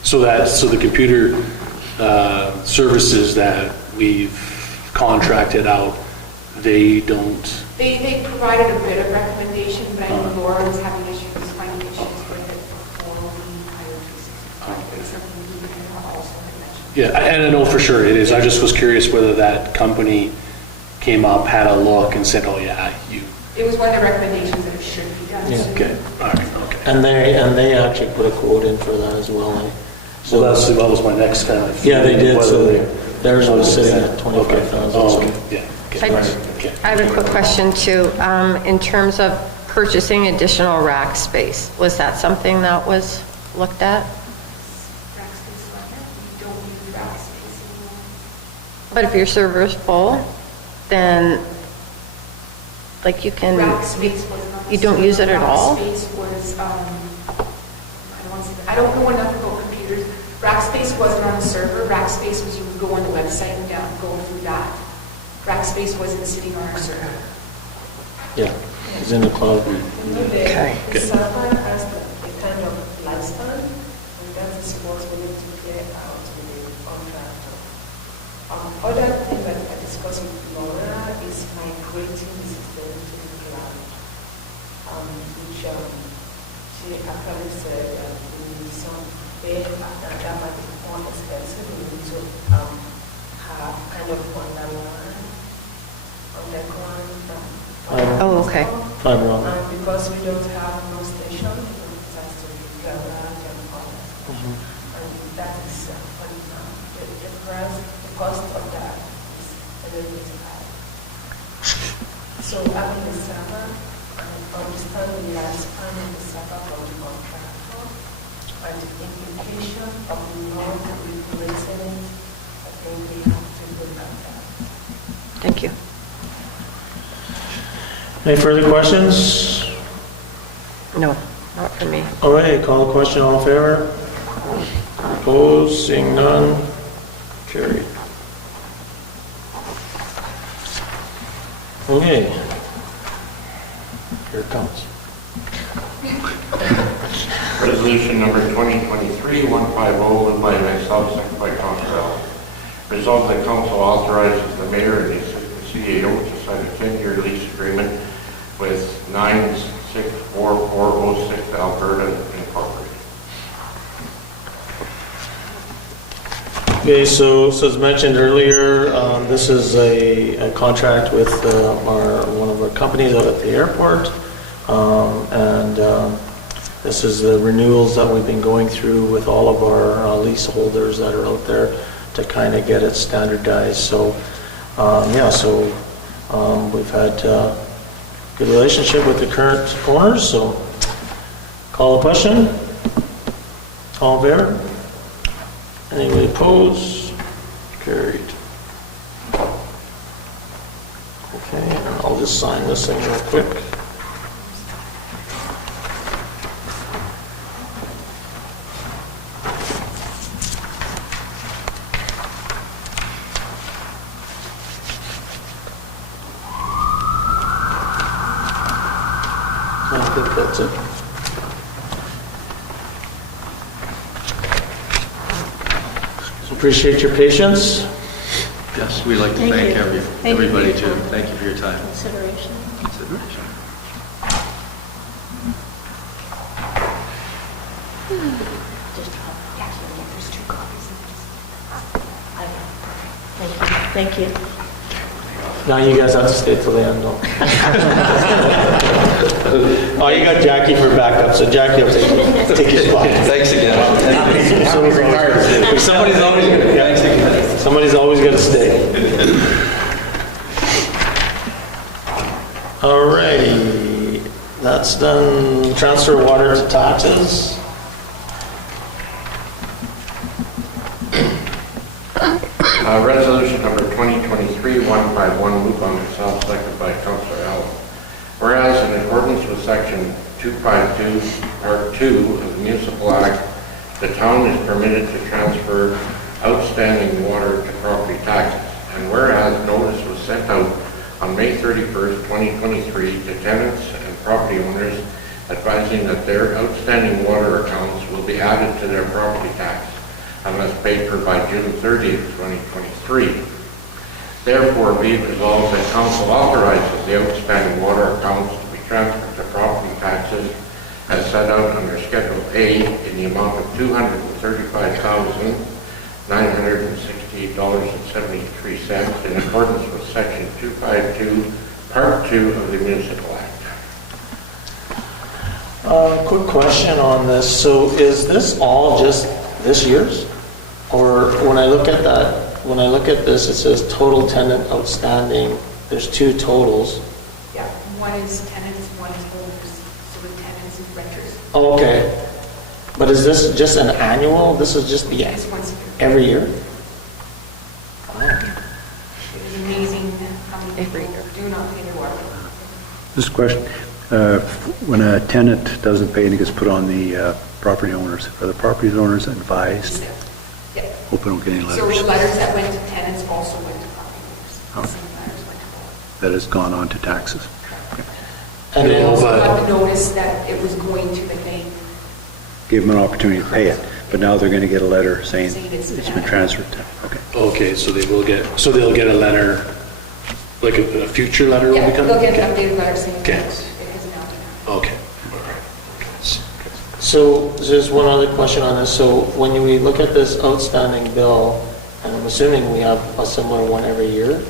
So the computer services that we've contracted out, they don't. They provided a bit of recommendation, but I know Laura was having finding issues with it before we hired 365. It's something we also had mentioned. Yeah, and I know for sure it is. I just was curious whether that company came up, had a look, and said, "Oh yeah, you." It was one of the recommendations that it should be done. Yeah. soon. Okay. All right. Okay. And they actually put a quote in for that as well. So that was my next kind of. Yeah, they did. Whether So they- theirs was sitting at 25,000. Oh, okay. Yeah. Okay. I have a quick question too. In terms of purchasing additional rack space, was that something that was looked at? Rack space like that, we don't need rack space anymore. But if your server is full, then like you can, Rack space was not. you don't use it at all? Rack space was I don't know enough about computers. Rackspace wasn't on the server. Rackspace was you would go on the website and go through that. Rackspace wasn't sitting on our server. Yeah, it's in the cloud. Okay. The server has a kind of lifespan, and that is what we need to clear out with the contractor. Other thing that I discussed with Laura is migrating the system to the cloud, which she actually said that we need some bed after that might be more expensive. We need to have kind of underground. Oh, okay. Fiber on. Because we don't have no station, it has to be garage and all that. And that is what the price, the cost of that is a little bit high. So having the server and understand the lifespan of the server from the contractor and the implication of not replacing it, I think we have to look at that. Thank you. Any further questions? No, not for me. All right, call the question, all in favor? Opposed, seeing none, carried. Okay. Here it comes. Resolution number 2023-150, moved by myself, seconded by Councilor Allen. Resolved that council authorizes the mayor and the assistant CAO to sign a 10-year lease agreement with 964406 Alberta Incorporated. Okay, so as mentioned earlier, this is a contract with one of our companies out at the airport, and this is the renewals that we've been going through with all of our leaseholders that are out there to kind of get it standardized. So, we've had good relationship with the current owners. So, call the question. All in favor? Anybody opposed? Carried. Okay, and I'll just sign this thing real quick. I think that's it. Appreciate your patience. Yes, we'd like to thank everybody too. Thank you for your time. Consideration. Thank you. Now you guys have to stay till the end, though. Oh, you got Jackie for backup, so Jackie will take your spot. Thanks again. Somebody's always going to stay. All righty, that's done. Transfer water to taxes. Resolution number 2023-151, moved by myself, seconded by Councilor Allen. Whereas in accordance with section 252, part 2 of the Municipal Act, the town is permitted to transfer outstanding water to property taxes. And whereas notice was sent out on May 31st, 2023 to tenants and property owners advising that their outstanding water accounts will be added to their property tax unless paid for by June 30th, 2023. Therefore, be it resolved that council authorizes the outstanding water accounts to be transferred to property taxes as set out under Schedule A in the amount of $235,968.73 in accordance with Section 252, Part 2 of the Municipal Act. Quick question on this. So is this all just this year's? Or when I look at this, it says total tenant outstanding. There's two totals. Yeah, one is tenants, one is owners. So the tenants is renters. Oh, okay. But is this just an annual? This is just the It's once a year. every year? It is amazing how many people do not pay their water. This question, When a tenant doesn't pay, it gets put on the property owners. Are the property owners advised? Yeah. Hope we don't get any So letters. the letters that went to tenants also went to property Oh. owners. The same letters went to both. That has gone on to taxes. And They then, also but, got the notice that it was going to the bank. Give them an opportunity to pay it, but now they're going to get a letter saying Saying it's it's been transferred to, okay. Okay, so they'll get a letter, like a future letter will Yeah, be coming? they'll get an Okay. updated letter saying that Okay. it has now been. Okay, all right. so there's one other question on this. So when we look at this outstanding bill, and I'm assuming we have a similar one every year,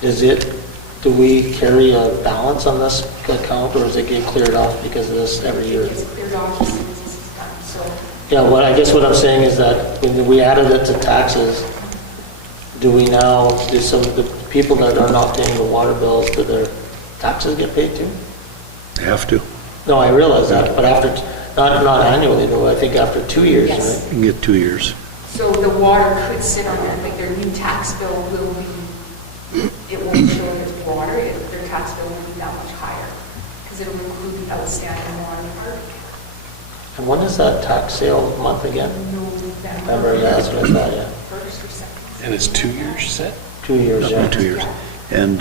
do we carry a balance on this account, or does it get cleared off because of this every year? It gets cleared off as soon as this is done, so. Yeah, I guess what I'm saying is that when we added it to taxes, do some of the people that are not paying the water bills, do their taxes get paid too? They have to. No, I realize that, but after, not annually though, I think after 2 years, Yes. right? You can get 2 years. So the water could sit on there, like their new tax bill will be, it won't show as water, their tax bill will be that much higher, because it'll include the outstanding water part. And when is that tax sale month again? November, yeah, that's what I thought, yeah. First or second. And it's 2 years, you said? 2 years, yeah. 2 years. And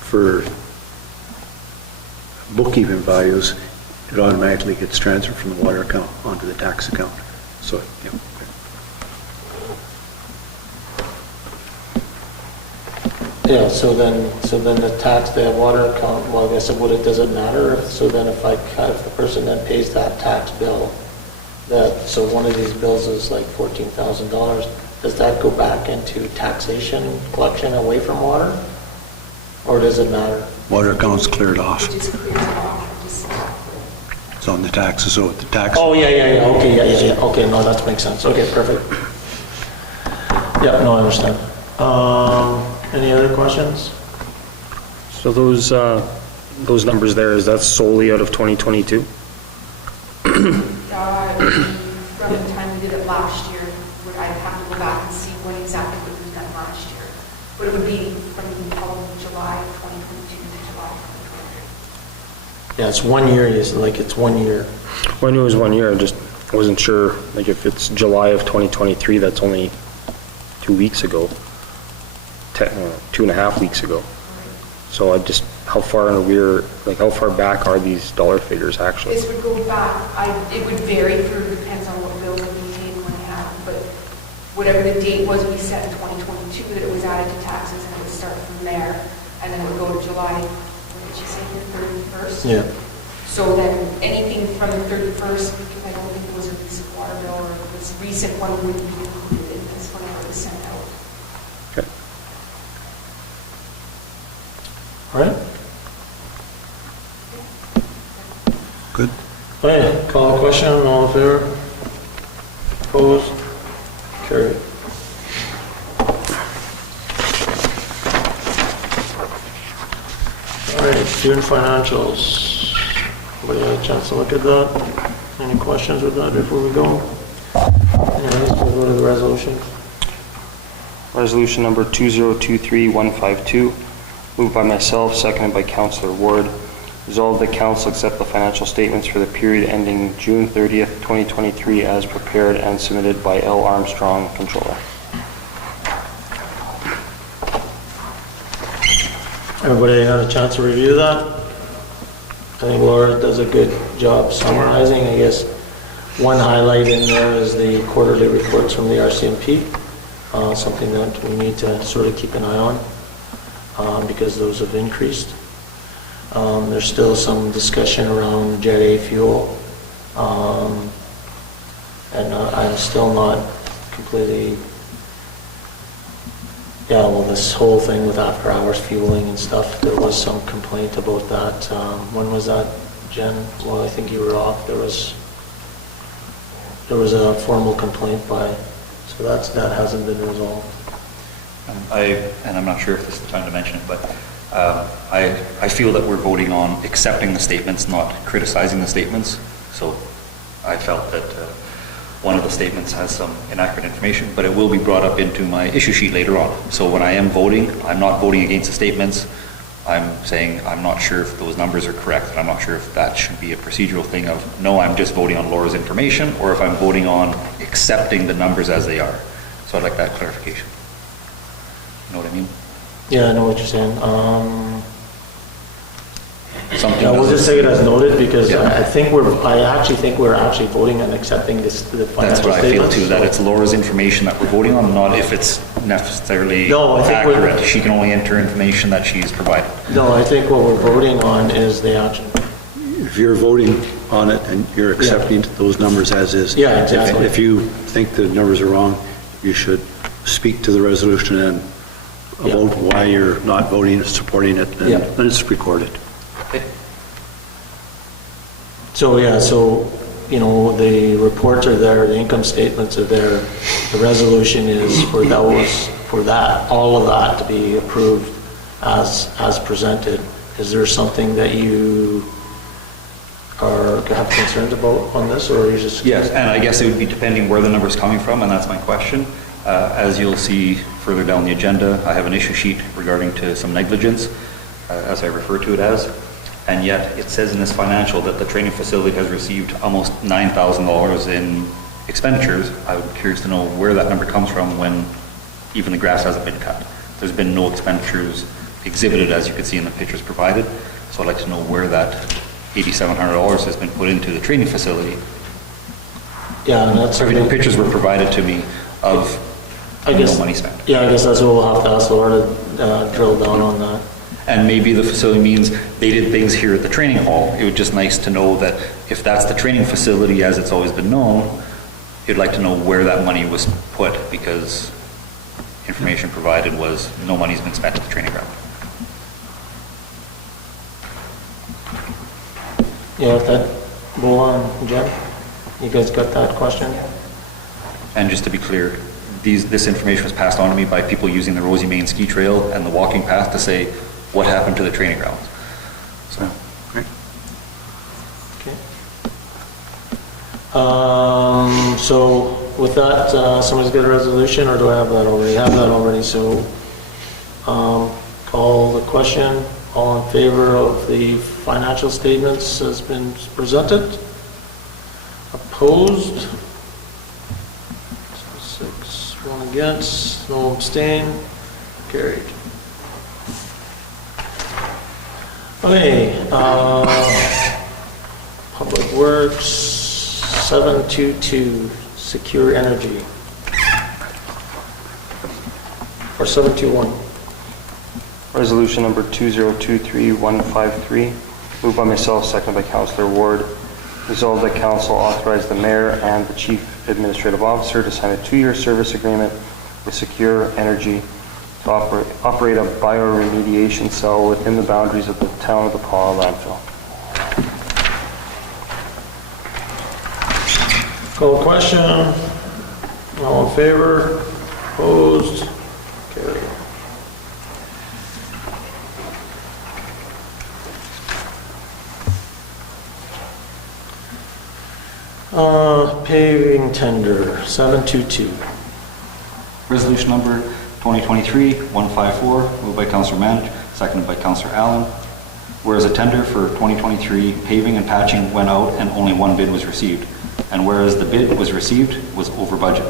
for bookkeeping values, it automatically gets transferred from the water account onto the tax account. So, yeah. Yeah, so then the water account, well, I guess does it matter? So then if a person then pays that tax bill, so one of these bills is like $14,000, does that go back into taxation collection away from water? Or does it matter? Water account's cleared off. It just clears it off, it just, It's on the taxes, so the tax. Oh, yeah, okay, yeah, okay, no, that makes sense, okay, perfect. Yeah, no, I understand. Any other questions? So those numbers there, is that solely out of 2022? from the time we did it last year, I'd have to go back and see what exactly was done last year. But it would be from July 2022 to July 2023. Yeah, it's 1 year, it's 1 year. Well, I knew it was 1 year, I just wasn't sure, like if it's July of 2023, that's only 2 weeks ago, 2.5 weeks ago. So how far in arrear, like how far back are these dollar figures actually? This would go back, it would vary, depends on what bills would be paid when it happened, but whatever the date was, we set in 2022 that it was added to taxes, and it would start from there, and then it would go to July, what did you say, the 31st? Yeah. So then anything from the 31st, because I don't think it was a recent water bill, or this recent one wouldn't be included in this whenever it was sent out. Okay. All right? Good. All right, call a question, all in favor? Opposed? Carried. All right, student financials. Everybody had a chance to look at that? Any questions with that before we go? Anyways, we'll go to the resolution. Resolution number 2023152, moved by myself, seconded by Councillor Ward. Resolved that council accept the financial statements for the period ending June 30th, 2023 as prepared and submitted by L. Armstrong, Controller. Everybody had a chance to review that? I think Laura does a good job summarizing. I guess one highlight in there is the quarterly reports from the RCMP, something that we need to sort of keep an eye on because those have increased. There's still some discussion around Jet A fuel, and I'm still not completely, this whole thing with after hours fueling and stuff, there was some complaint about that. When was that, Jen? Well, I think you were off. There was a formal complaint so that hasn't been resolved. And I'm not sure if this is the time to mention it, but I feel that we're voting on accepting the statements, not criticizing the statements. So I felt that one of the statements has some inaccurate information, but it will be brought up into my issue sheet later on. So when I am voting, I'm not voting against the statements. I'm saying I'm not sure if those numbers are correct, and I'm not sure if that should be a procedural thing of, no, I'm just voting on Laura's information, or if I'm voting on accepting the numbers as they are. So I'd like that clarification. You know what I mean? Yeah, I know what you're saying. Something Yeah, we'll just take it as noted, because Yeah. I actually think we're actually voting and accepting the That's financial what I feel statements. too, that it's Laura's information that we're voting on, not if it's necessarily No, I think we're- accurate. She can only enter information that she's provided. No, I think what we're voting on is the action. If you're voting on it and you're accepting those numbers as is. Yeah, exactly. If you think the numbers are wrong, you should speak to the resolution and Yeah. about why you're not voting, supporting it, Yeah. and it's recorded. So, yeah, so, you know, the reports are there, the income statements are there. The resolution is for that, all of that to be approved as presented. Is there something that you have concerns about on this, or are you just? Yes, and I guess it would be depending where the number's coming from, and that's my question. As you'll see further down the agenda, I have an issue sheet regarding to some negligence, as I refer to it as. And yet, it says in this financial that the training facility has received almost $9,000 in expenditures. I would be curious to know where that number comes from when even the grass hasn't been cut. There's been no expenditures exhibited, as you can see in the pictures provided. So I'd like to know where that $8,700 has been put into the training facility. Yeah, and that's. No pictures were provided to me of I guess, no money spent. Yeah, I guess that's what we'll have to ask Laura to drill down on that. And maybe the facility means they did things here at the training hall. It would just nice to know that if that's the training facility as it's always been known, you'd like to know where that money was put, because information provided was no money's been spent at the training ground. Yeah, if that, go on, Jen. You guys got that question? And just to be clear, this information was passed on to me by people using the Rosie Main Ski Trail and the walking path to say, what happened to the training grounds? So, Right. Okay. So with that, somebody's got a resolution, or do I have that already? I have that already, so call the question. All in favor of the financial statements has been presented? Opposed? 6, 1 against, no abstain, carried. Okay, Public Works, 722, Secure Energy. Or 721. Resolution number 2023-153, moved by myself, seconded by Councillor Ward. Resolved that council authorize the mayor and the chief administrative officer to sign a 2-year service agreement with Secure Energy to operate a bioremediation cell within the boundaries of the town of the Paw landfill. Call the question. All in favor? Opposed? Carried. Paving tender, 722. resolution number 2023-154, moved by Councillor Manich, seconded by Councillor Allen. Whereas a tender for 2023 paving and patching went out and only one bid was received, and whereas the bid was received was over budget.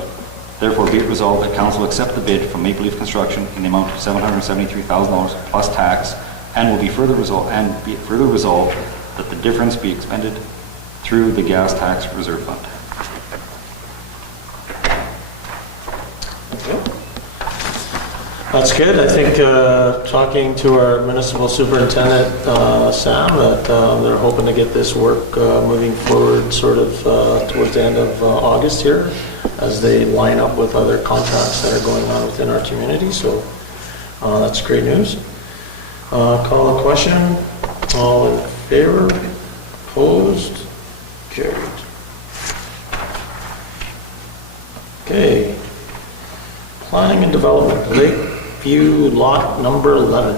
Therefore, be it resolved that council accept the bid from Maple Leaf Construction in the amount of $773,000 plus tax, and be it further resolved that the difference be expended through the gas tax reserve fund. That's good. I think talking to our municipal superintendent, Sam, that they're hoping to get this work moving forward sort of towards the end of August here, as they line up with other contracts that are going on within our community. So that's great news. Call the question. All in favor? Opposed? Carried. Okay. Planning and Development, Lakeview Lot Number 11.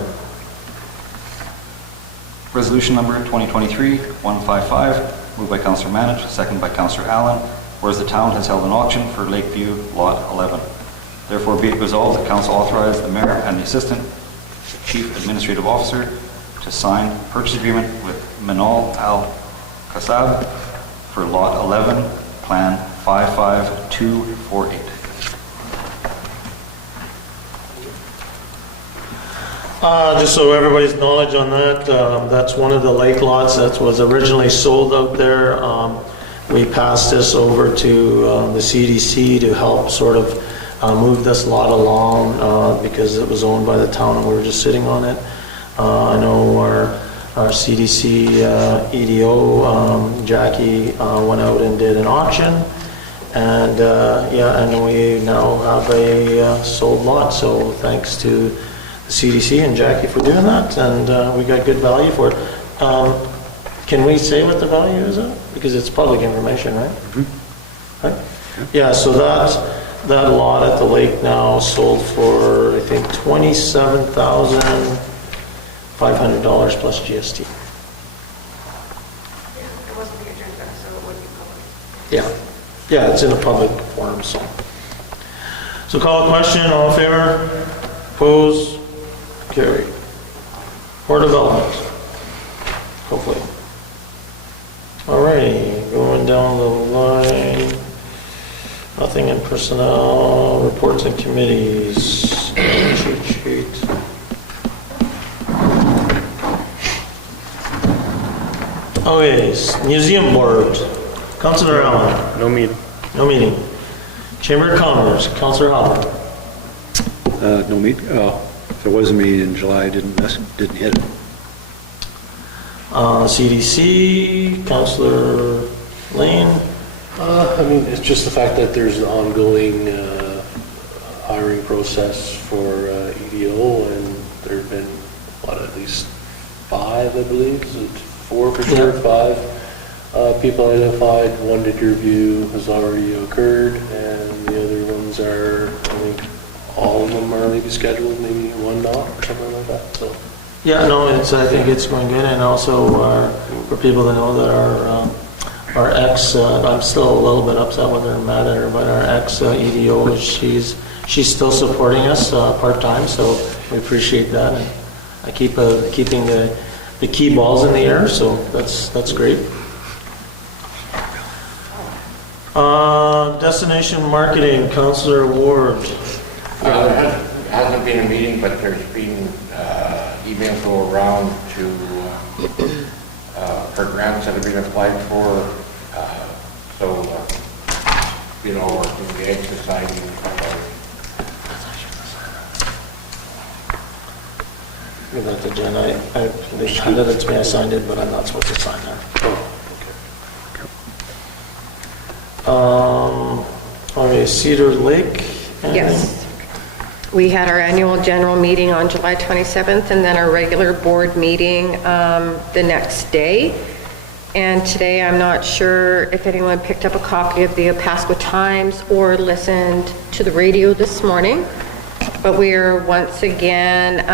Resolution number 2023-155, moved by Councillor Manich, seconded by Councillor Allen, whereas the town has held an auction for Lakeview Lot 11. Therefore, be it resolved that council authorize the mayor and the assistant Chief Administrative Officer to sign purchase agreement with Manal Al Kasab for Lot 11, Plan 55248. Just so everybody's knowledge on that, that's one of the lake lots that was originally sold out there. We passed this over to the CDC to help sort of move this lot along because it was owned by the town and we were just sitting on it. I know our CDC EDO, Jackie, went out and did an auction. And and we now have a sold lot. So thanks to the CDC and Jackie for doing that, and we got good value for it. Can we say what the value is of it? Because it's public information, right? Mm-hmm. Right? Yeah, so that lot at the lake now sold for, I think, $27,500 plus GST. It wasn't the agenda, so it would be public. Yeah, it's in a public forum, so. So call a question, all in favor? Opposed? Carried. Board development, hopefully. Alrighty, going down the line. Nothing in personnel, reports and committees. Cheat sheet. Okay, museum board. Councilor Allen. No meeting. No meeting. Chamber of Commerce, Councilor Hopper. No meeting. Oh, if there was a meeting in July, I didn't hit it. CDC, Councilor Lane. I mean, it's just the fact that there's an ongoing hiring process for EDO, and there have been, at least 5, I believe, is it 4 for sure, 5 people identified. One interview has already occurred, and the other ones are, I think, all of them are maybe scheduled, maybe one not, or something like that, so. Yeah, no, I think it's going good, and also for people that know that our ex, I'm still a little bit upset with her and mad at her, but our ex EDO, she's still supporting us part-time, so we appreciate that, and I keep keeping the key balls in the air, so that's great. Destination marketing, Councilor Ward. There hasn't been a meeting, but there's been emails go around to for grants that have been applied for. Working the exercising. Give that to Jen. They handed it to me, I signed it, but I'm not supposed to sign that. Okay, Cedar Lake. Yes. We had our annual general meeting on July 27th and then our regular board meeting the next day. And today, I'm not sure if anyone picked up a copy of the Pasco Times or listened to the radio this morning, but we're once again,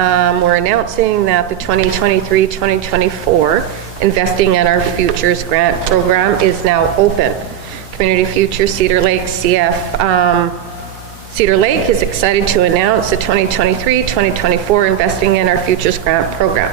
we're announcing that the 2023-2024 Investing in Our Futures grant program is now open. Community Futures Cedar Lake CF Cedar Lake is excited to announce the 2023-2024 Investing in Our Futures grant program.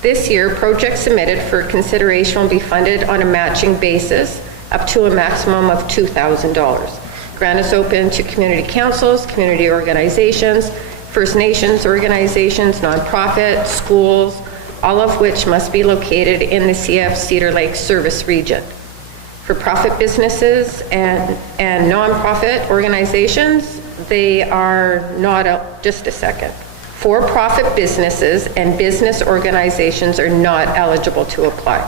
This year, projects submitted for consideration will be funded on a matching basis up to a maximum of $2,000. Grant is open to community councils, community organizations, First Nations organizations, nonprofit, schools, all of which must be located in the CF Cedar Lake service region. For-profit businesses and nonprofit organizations, they are not, just a second. For-profit businesses and business organizations are not eligible to apply.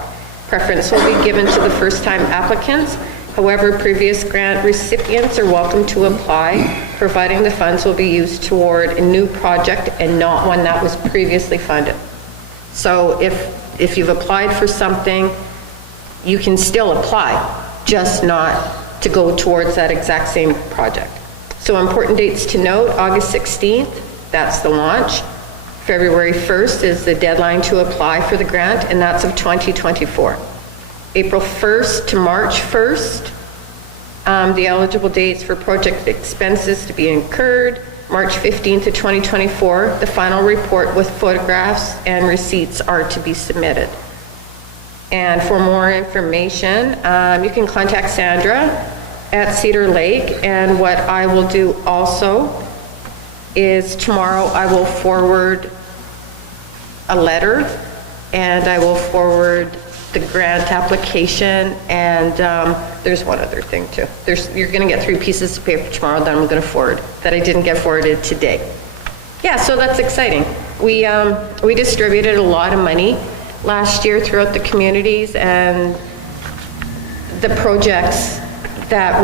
Preference will be given to the first-time applicants. However, previous grant recipients are welcome to apply, providing the funds will be used toward a new project and not one that was previously funded. So if you've applied for something, you can still apply, just not to go towards that exact same project. So important dates to note: August 16th, that's the launch. February 1st is the deadline to apply for the grant, and that's of 2024. April 1st to March 1st, the eligible dates for project expenses to be incurred. March 15th of 2024. The final report with photographs and receipts are to be submitted. And for more information, you can contact Sandra at Cedar Lake. And what I will do also is tomorrow I will forward a letter, and I will forward the grant application, and there's one other thing too. You're going to get 3 pieces of paper tomorrow that I'm going to forward that I didn't get forwarded today. Yeah, so that's exciting. We distributed a lot of money last year throughout the communities, and the projects that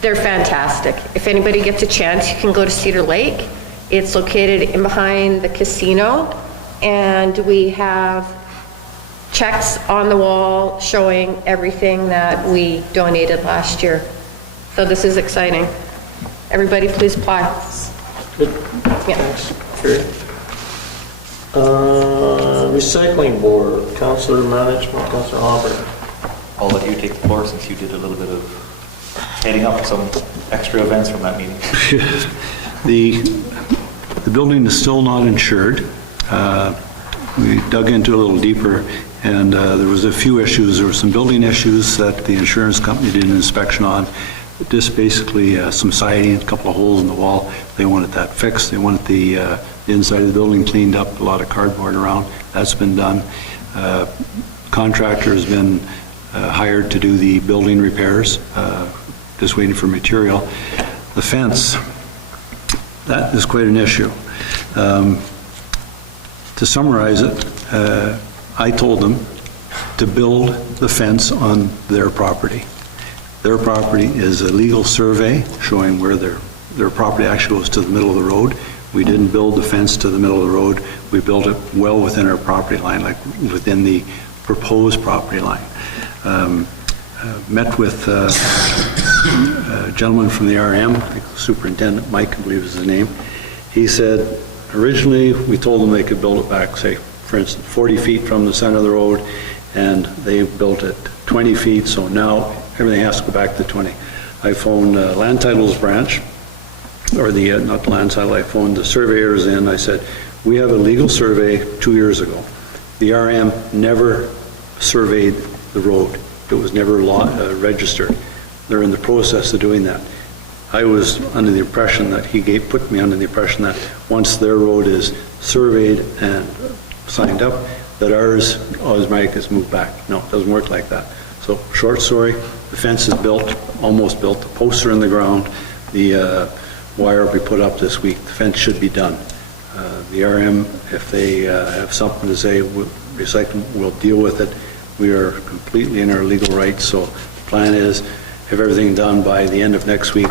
they're fantastic. If anybody gets a chance, you can go to Cedar Lake. It's located in behind the casino, and we have checks on the wall showing everything that we donated last year. So this is exciting. Everybody please apply. Good. Yeah. Thanks. Carrie. Recycling Board, Councillor Management, Councillor Hopper. I'll let you take the floor since you did a little bit of heading up some extra events from that meeting. The building is still not insured. We dug into a little deeper, and there was a few issues. There were some building issues that the insurance company did an inspection on. Just basically some siding, a couple of holes in the wall. They wanted that fixed. They wanted the inside of the building cleaned up, a lot of cardboard around. That's been done. Contractor has been hired to do the building repairs, just waiting for material. The fence, that is quite an issue. To summarize it, I told them to build the fence on their property. Their property is a legal survey showing where their property actually goes to the middle of the road. We didn't build the fence to the middle of the road. We built it well within our property line, like within the proposed property line. Met with a gentleman from the RM, Superintendent Mike, I believe is his name. He said, originally we told them they could build it back, say, for instance, 40 feet from the center of the road, and they built it 20 feet, so now everything has to go back to 20. I phoned Land Titles branch, or not the Land Title, I phoned the surveyors in. I said, we have a legal survey 2 years ago. The RM never surveyed the road. It was never registered. They're in the process of doing that. I was under the impression that put me under the impression that once their road is surveyed and signed up, that ours automatically is moved back. No, it doesn't work like that. So, short story, the fence is built, almost built, the posts are in the ground, the wire will be put up this week, the fence should be done. The RM, if they have something to say, recycling, we'll deal with it. We are completely in our legal rights, so the plan is have everything done by the end of next week,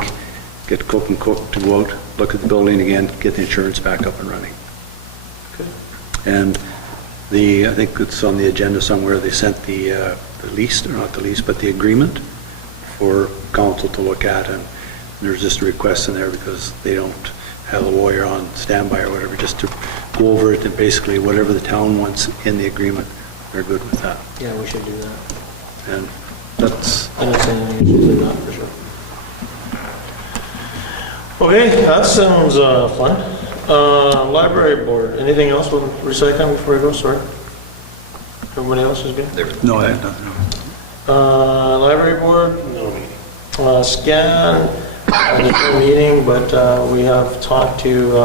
get Cook and Cook to go out, look at the building again, get the insurance back up and running. Okay. And I think it's on the agenda somewhere, they sent the lease, or not the lease, but the agreement for council to look at, and there's just a request in there because they don't have a lawyer on standby or whatever, just to go over it, and basically whatever the town wants in the agreement, they're good with that. Yeah, we should do that. And that's... I don't see anything issues with that, for sure. Okay, that sounds fun. Library Board, anything else with recycling before we go? Sorry. Everybody else is good? No, I have nothing. Library Board? No meeting. Scan, no meeting, but we have talked to,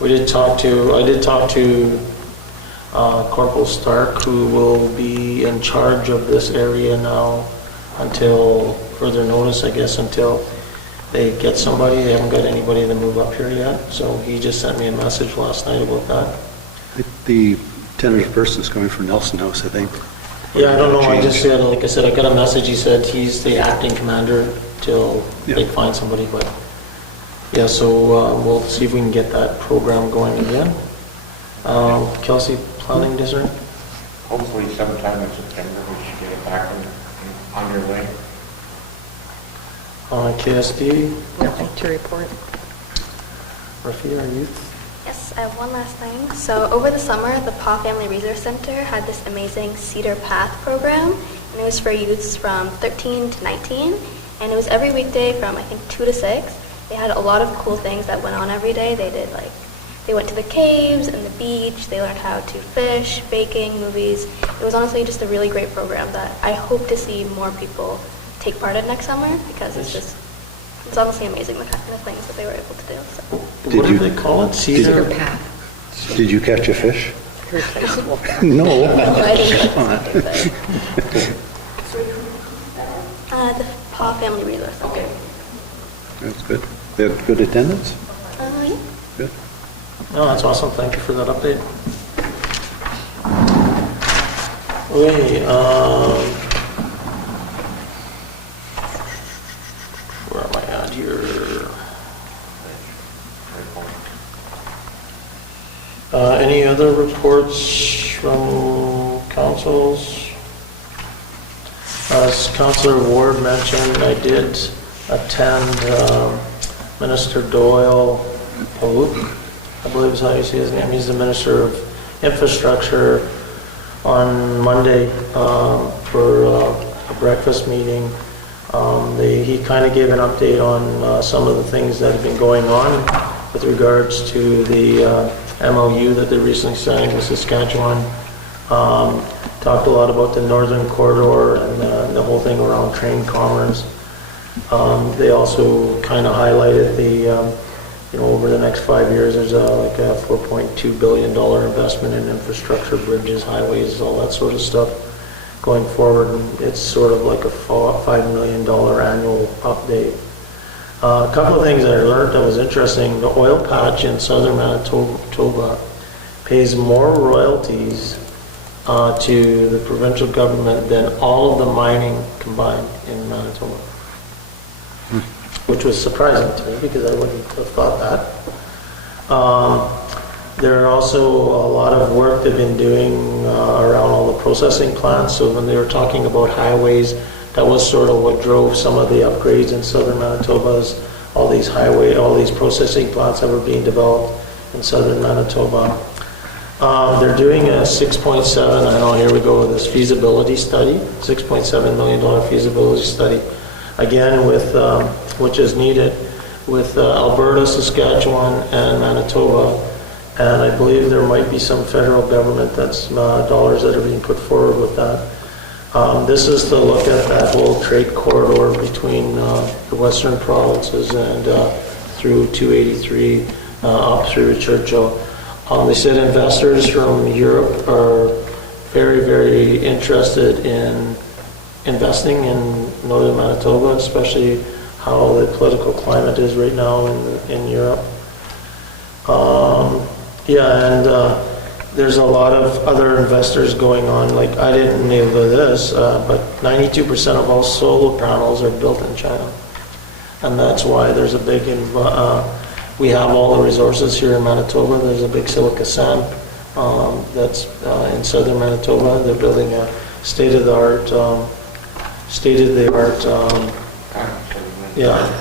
I did talk to Corporal Stark, who will be in charge of this area now until further notice, I guess, until they get somebody. They haven't got anybody to move up here yet, so he just sent me a message last night about that. The tentative person is coming from Nelson House, I think. Yeah, I don't know, I just said, like I said, I got a message, he said he's the acting commander till they find somebody, but yeah, so we'll see if we can get that program going again. Kelsey, Planning District? Hopefully sometime in September we should get it back on your way. KSD? Nothing to report. Rafia, our youth? Yes, I have one last thing. So over the summer, the Paw Family Resource Center had this amazing Cedar Path program, and it was for youths from 13 to 19, and it was every weekday from, I think, 2 to 6, they had a lot of cool things that went on every day. They went to the caves and the beach, they learned how to fish, baking, movies. It was honestly just a really great program that I hope to see more people take part in next summer, because it's honestly amazing the kind of things that they were able to do. So. What do they call it? Cedar Path. Did you catch a fish? No. Come on. The Paw Family Resource Center. Okay. That's good. They have good attendance? Yeah. Good. No, that's awesome. Thank you for that update. Okay, where am I at here? Any other reports from councils? As Councillor Ward mentioned, I did attend Minister Doyle Polk, I believe is how you say his name. He's the Minister of Infrastructure, on Monday for a breakfast meeting. He kind of gave an update on some of the things that have been going on with regards to the MOU that they recently signed with Saskatchewan. Talked a lot about the Northern Corridor and the whole thing around train commerce. They also kind of highlighted the over the next 5 years, there's like a $4.2 billion investment in infrastructure, bridges, highways, all that sort of stuff going forward. And it's sort of like a $5 million annual update. A couple of things that I learned that was interesting. The oil patch in southern Manitoba pays more royalties to the provincial government than all of the mining combined in Manitoba. Which was surprising to me because I wouldn't have thought that. There are also a lot of work they've been doing around all the processing plants. So when they were talking about highways, that was sort of what drove some of the upgrades in southern Manitoba. All these processing plants that were being developed in southern Manitoba. They're doing a 6.7, I know, here we go with this feasibility study, $6.7 million feasibility study. Again, with which is needed with Alberta, Saskatchewan, and Manitoba, and I believe there might be some federal government dollars that are being put forward with that. This is to look at that whole trade corridor between the western provinces and through 283 up through Churchill. They said investors from Europe are very, very interested in investing in northern Manitoba, especially how the political climate is right now in Europe. There's a lot of other investors going on. Like, I didn't know this, but 92% of all solar panels are built in China. And that's why there's a big, we have all the resources here in Manitoba. There's a big silica sand that's in southern Manitoba. They're building a state-of-the-art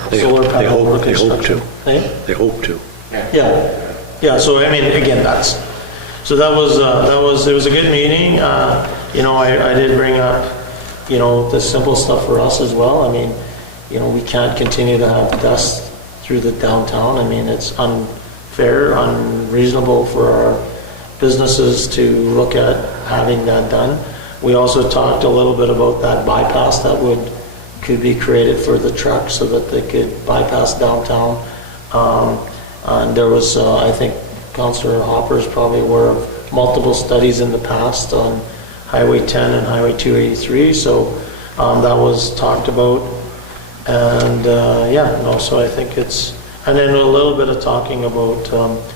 solar panel construction. They hope to. Yeah. So I mean, again, it was a good meeting. I did bring up, the simple stuff for us as well. I mean, we can't continue to have dust through the downtown. I mean, it's unfair, unreasonable for our businesses to look at having that done. We also talked a little bit about that bypass that could be created for the trucks so that they could bypass downtown. And there was, I think, Councillor Hopper's probably aware of multiple studies in the past on Highway 10 and Highway 283. So that was talked about. And so I think it's, and then a little bit of talking about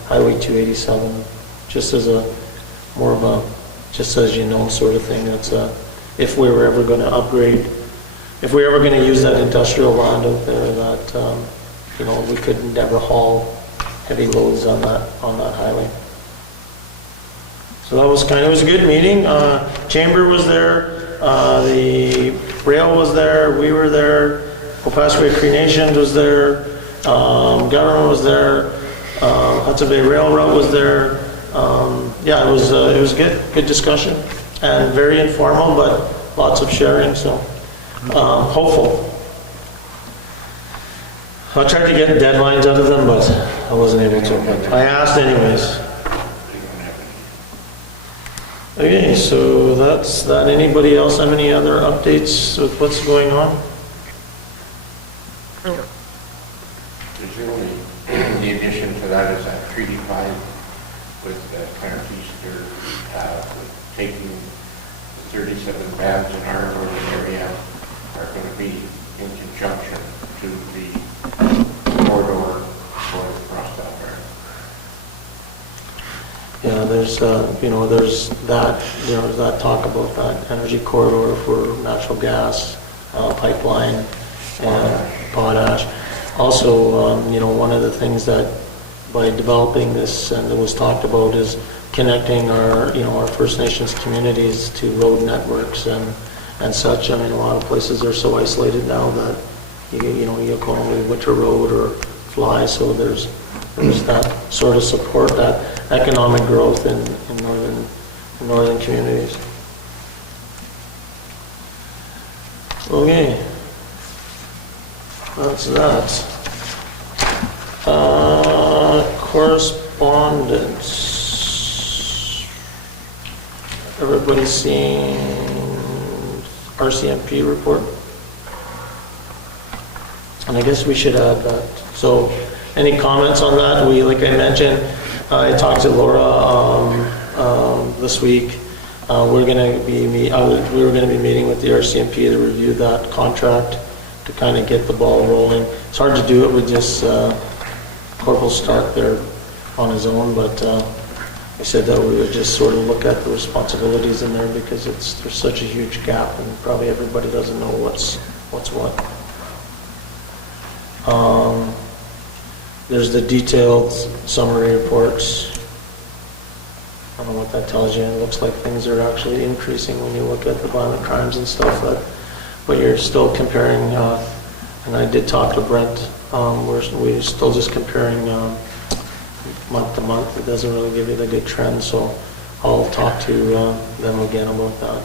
Highway 287, just as sort of thing. That's if we were ever going to upgrade, if we were ever going to use that industrial land out there, that we could never haul heavy loads on that highway. So that was it was a good meeting. Chamber was there, the rail was there, we were there, Opaskwayak Cree Nation was there, government was there, Hudson Bay Railroad was there. It was good discussion, and very informal, but lots of sharing, so hopeful. I tried to get deadlines out of them, but I wasn't able to. But I asked anyways. Okay, so that's that. Anybody else have any other updates with what's going on? Presumably, the addition to that is that Treaty 5 with Clarence Easter, with taking the 37 bands in our northern area are going to be in conjunction to the corridor for the cross there. Yeah, there's, there's that talk about that energy corridor for natural gas, pipeline, and potash. Also, one of the things that by developing this and it was talked about is connecting our First Nations communities to road networks and such. I mean, a lot of places are so isolated now that you call them Winter Road or Fly, so there's that sort of support, that economic growth in northern communities. Okay, that's that. Correspondence. Everybody seen RCMP report? And I guess we should add that. So, any comments on that? Like I mentioned, I talked to Laura this week. We were going to be meeting with the RCMP to review that contract to kind of get the ball rolling. It's hard to do it with just Corporal Stark there on his own, but I said that we would just sort of look at the responsibilities in there because there's such a huge gap and probably everybody doesn't know what's what. There's the detailed summary reports. I don't know what that tells you. It looks like things are actually increasing when you look at the violent crimes and stuff, but you're still comparing, and I did talk to Brent, we're still just comparing month to month. It doesn't really give you the good trend, so I'll talk to them again about that.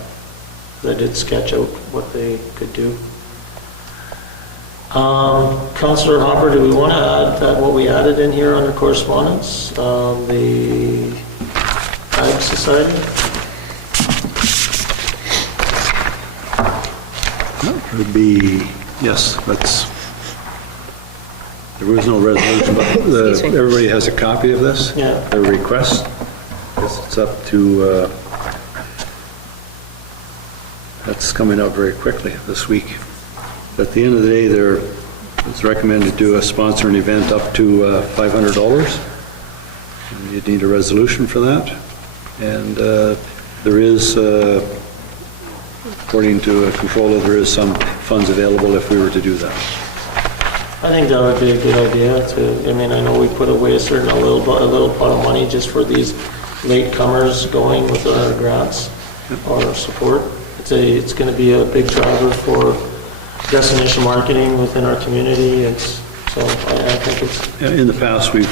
I did sketch out what they could do. Councillor Hopper, do we want to add that what we added in here under correspondence, the Ag Society? It would be, yes, there was no resolution, but everybody has a copy of this? Yeah. Their request? I guess it's up to, that's coming out very quickly this week. At the end of the day, it's recommended to sponsor an event up to $500. And you'd need a resolution for that. And there is, according to a controller, there is some funds available if we were to do that. I think that would be a good idea to, I know we put away a little pot of money just for these late comers going with our grants or support. It's going to be a big driver for destination marketing within our community. I think it's... In the past, we've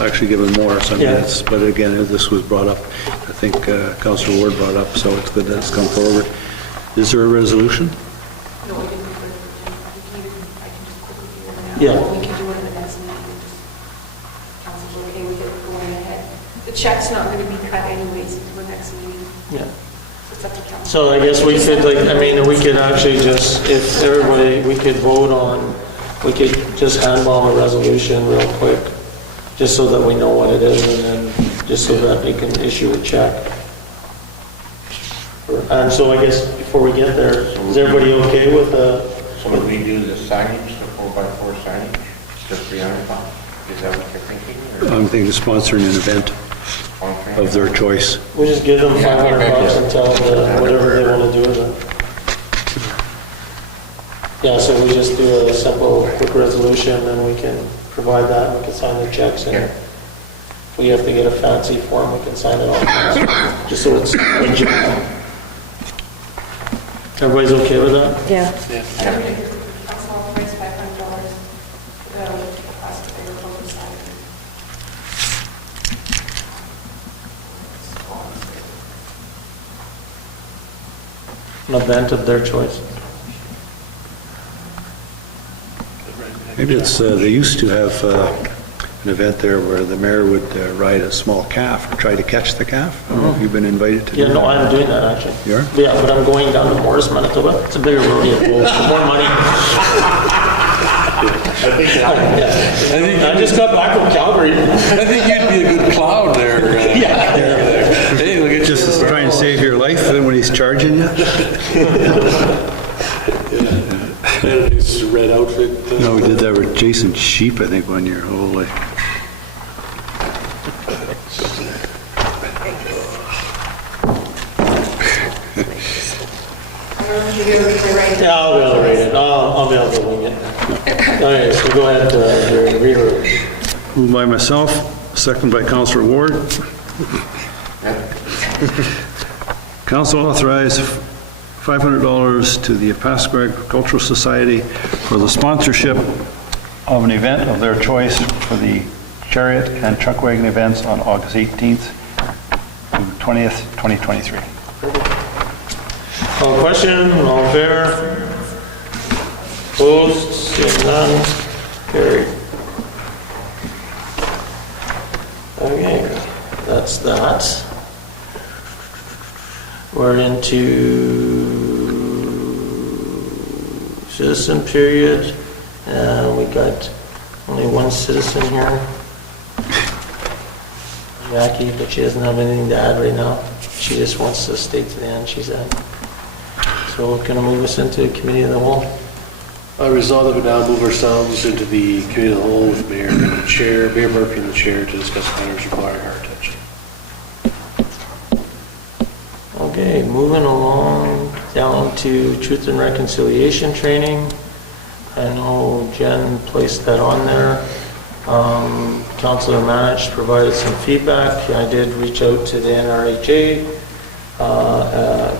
actually given more, but again, this was brought up, I think Councillor Ward brought up, so it's good that it's come forward. Is there a resolution? No, we didn't put it, I can just quickly do it now. Yeah. We can do it in the next meeting, council's okay with it going ahead. The check's not going to be cut anyways until the next meeting. Yeah. It's up to council. So I guess we could, we could actually just, if everybody, we could just hand bomb a resolution real quick, just so that we know what it is, and then just so that we can issue a check. And so I guess before we get there, is everybody okay with So would we do the signage, the 4x4 signage, the 300 pounds? Is that what you're thinking? Or? I'm thinking of sponsoring an event of their choice. we just give them $500 and tell them whatever they want to do with it? Yeah, so we just do a simple, quick resolution, and we can provide that, and we can sign the checks, and if we have to get a fancy form, we can sign it all, just so it's legit. Everybody's okay with that? Yeah. Council authorized $500 for the cost of agricultural side. An event of their choice. Maybe it's, they used to have an event there where the mayor would ride a small calf or try to catch the calf. I don't know if you've been invited to do Yeah, that. no, I'm doing that actually. You are? Yeah, but I'm going down to Morris, Manitoba. It's a bigger rodeo, for more money. I just got back from Calgary. I think you'd be a good clown there. Yeah. Hey, look at just try and save your life then when he's charging you. And his red outfit. No, we did that with Jason Sheep, I think, one year. Holy. Yeah, I'll be able to read it. I'll be able to wing it. Okay, so go ahead, Jerry, read it. Moved by myself, second by Councillor Ward. Council authorized $500 to the Opaskwa Agricultural Society for the sponsorship of an event of their choice for the chariot and truck wagon events on August 18th to 20th, 2023. All question, all in favor? Opposed, seeing none, carried. Okay, that's that. We're into citizen period, and we got only one citizen here. Jackie, but she doesn't have anything to add right now. She just wants to stay to the end, she said. So we're going to move us into committee of the whole. I resolve that we now move ourselves into the committee of the whole with Mayor and the Chair, Mayor Murphy and the Chair to discuss matters requiring our attention. Okay, moving along down to Truth and Reconciliation Training. I know Jen placed that on there. Councilor Manich provided some feedback. I did reach out to the NRHA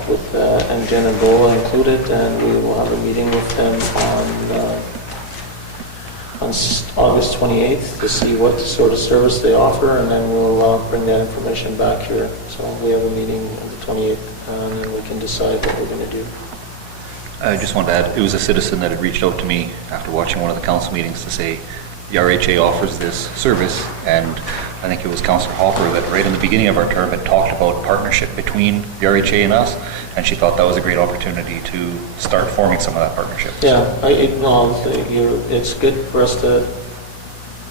with and Jen and Bola included, and we will have a meeting with them on August 28th to see what sort of service they offer, and then we'll bring that information back here. So we have a meeting on the 28th, and then we can decide what we're going to do. I just wanted to add, it was a citizen that had reached out to me after watching one of the council meetings to say the RHA offers this service, and I think it was Councillor Hopper that right in the beginning of our term had talked about partnership between the RHA and us, and she thought that was a great opportunity to start forming some of that partnership. Yeah, it's good for us to,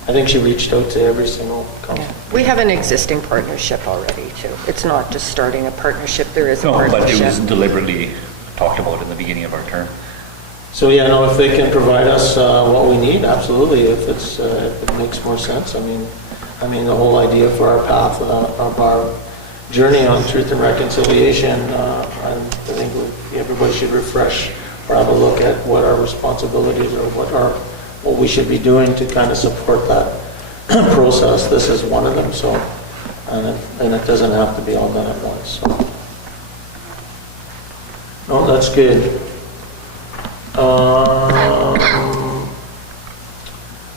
I think she reached out to every single council. We have an existing partnership already, too. It's not just starting a partnership, there is a No, partnership. but it was deliberately talked about in the beginning of our term. So yeah, no, if they can provide us what we need, absolutely. If it's if it makes more sense. I mean, the whole idea for our path of our journey on truth and reconciliation, I think everybody should refresh or have a look at what our responsibilities are, what we should be doing to kind of support that process. This is one of them. So, and it doesn't have to be all done at once. So. No, that's good.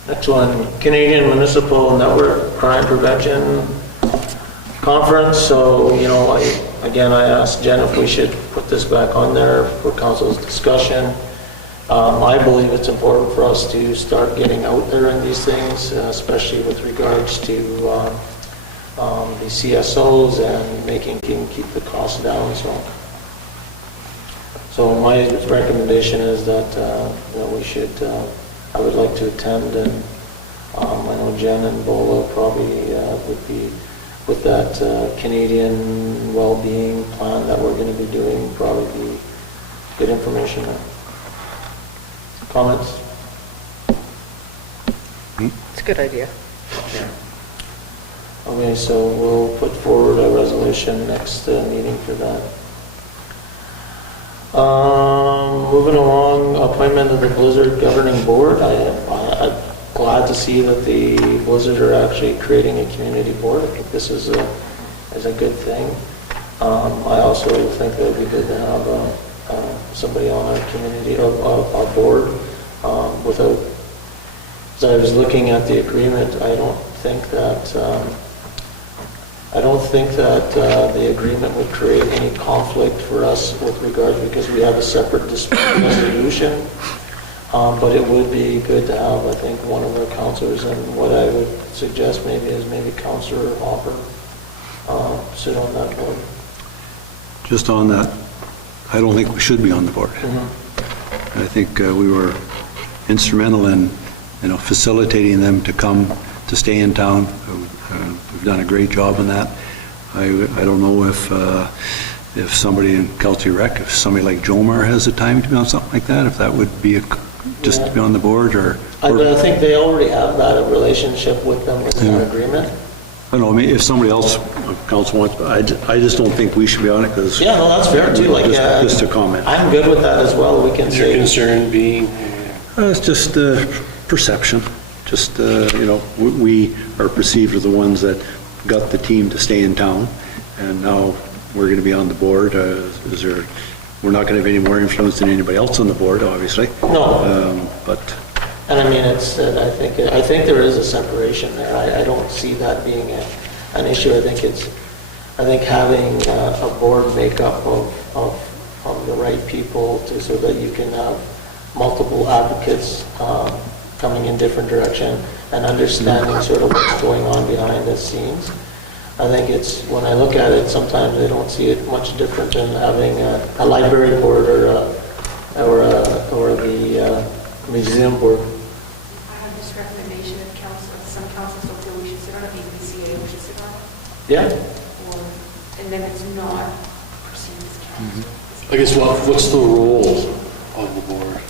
Next one, Canadian Municipal Network Crime Prevention Conference. So, I asked Jen if we should put this back on there for council's discussion. I believe it's important for us to start getting out there in these things, especially with regards to the CSOs and keep the costs down. So my recommendation is that we should. I would like to attend, and I know Jen and Bola probably would be with that Canadian well-being plan that we're going to be doing. Probably be good information. Comments? It's a good idea. Yeah. Okay, so we'll put forward a resolution next meeting for that. Moving along, appointment of the Blizzard Governing Board. I'm glad to see that the Blizzard are actually creating a community board. I think this is a good thing. I also think that it would be good to have somebody on our community, our board, without, as I was looking at the agreement, I don't think that the agreement would create any conflict for us with regards, because we have a separate dispute resolution But it would be good to have, I think, one of our counselors, and what I would suggest maybe is maybe Councillor Hopper sit on that board. Just on that, I don't think we should be on the board. I think we were instrumental in, facilitating them to come, to stay in town. We've done a great job in that. I don't know if somebody in Kelsey Rec, if somebody like Jomar has the time to be on something like that, if that would be just to be on the board, or... I think they already have that relationship with them with an agreement. I don't know, I mean, if somebody else, council wants, I just don't think we should be on it, because... Yeah, no, that's fair too, like... Just a comment. I'm good with that as well, we can say... Your concern being? It's just perception. Just, we are perceived as the ones that got the team to stay in town, and now we're going to be on the board. We're not going to have any more influence than anybody else on the board, obviously. No. But... And I mean, I think there is a separation there. I don't see that being an issue. I think having a board makeup of the right people so that you can have multiple advocates coming in different direction and understanding sort of what's going on behind the scenes. I think it's, when I look at it, sometimes I don't see it much different than having a library board or the museum board. I have this recommendation of council, some councils don't feel we should sit on it, maybe the CAO should sit on it. Yeah. And then it's not perceived as council. I guess what's the role of the board?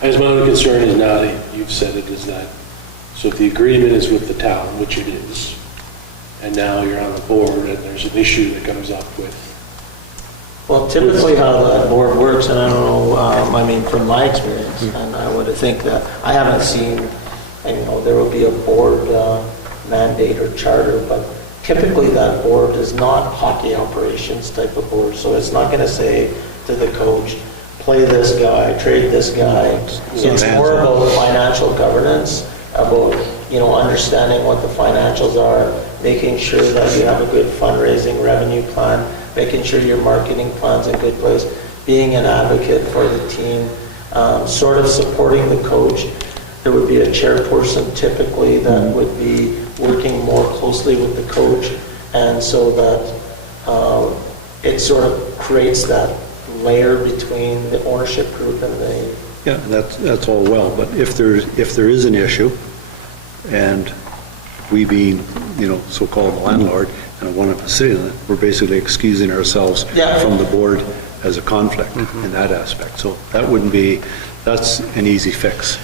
I guess my only concern is now that you've said it is that, so if the agreement is with the town, which it is, and now you're on the board and there's an issue that comes up with... Well, typically how that board works, and I don't know, I mean, from my experience, and I would think that I haven't seen, there will be a board mandate or charter, but typically that board is not hockey operations type of board, so it's not going to say to the coach, play this guy, trade this guy. It's more about financial governance, about, understanding what the financials are, making sure that you have a good fundraising revenue plan, making sure your marketing plan's in good place, being an advocate for the team, sort of supporting the coach. There would be a chairperson typically that would be working more closely with the coach, and so that it sort of creates that layer between the ownership group and the... Yeah, that's all well, but if there is an issue, and we being, so-called landlord, and one of us sitting in it, we're basically excusing ourselves from the board as a conflict in that aspect. So that's an easy fix.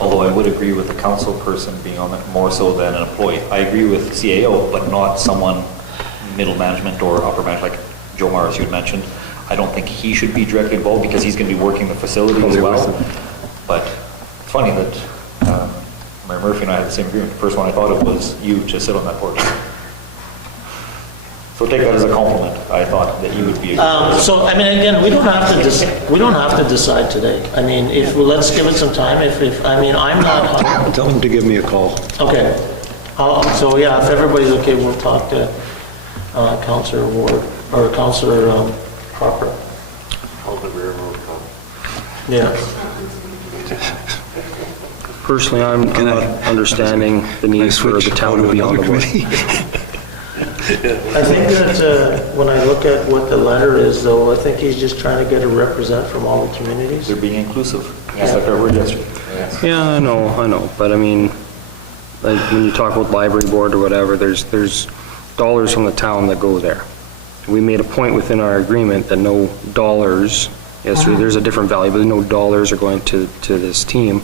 Although I would agree with the council person being on it more so than an employee. I agree with CAO, but not someone middle management or upper management, like Joe Mars, you had mentioned. I don't think he should be directly involved because he's going to be working the facility as well. But it's funny that Mayor Murphy and I had the same agreement. The first one I thought of was you to sit on that board. So take that as a compliment. I thought that you would be. So I mean, again, we don't have to decide today. I mean, let's give it some time. I'm not. Tell them to give me a call. Okay. So yeah, if everybody's okay, we'll talk to Councillor Ward or Councillor Cropper. How the railroad come. Yeah. Personally, I'm not understanding the need for the town to be on the board. I think that when I look at what the letter is, though, I think he's just trying to get a represent from all the communities. They're being inclusive. That's like our word yesterday. Yeah, I know. But I mean, like when you talk about library board or whatever, there's dollars from the town that go there. We made a point within our agreement that no dollars, yes, there's a different value, but no dollars are going to this team.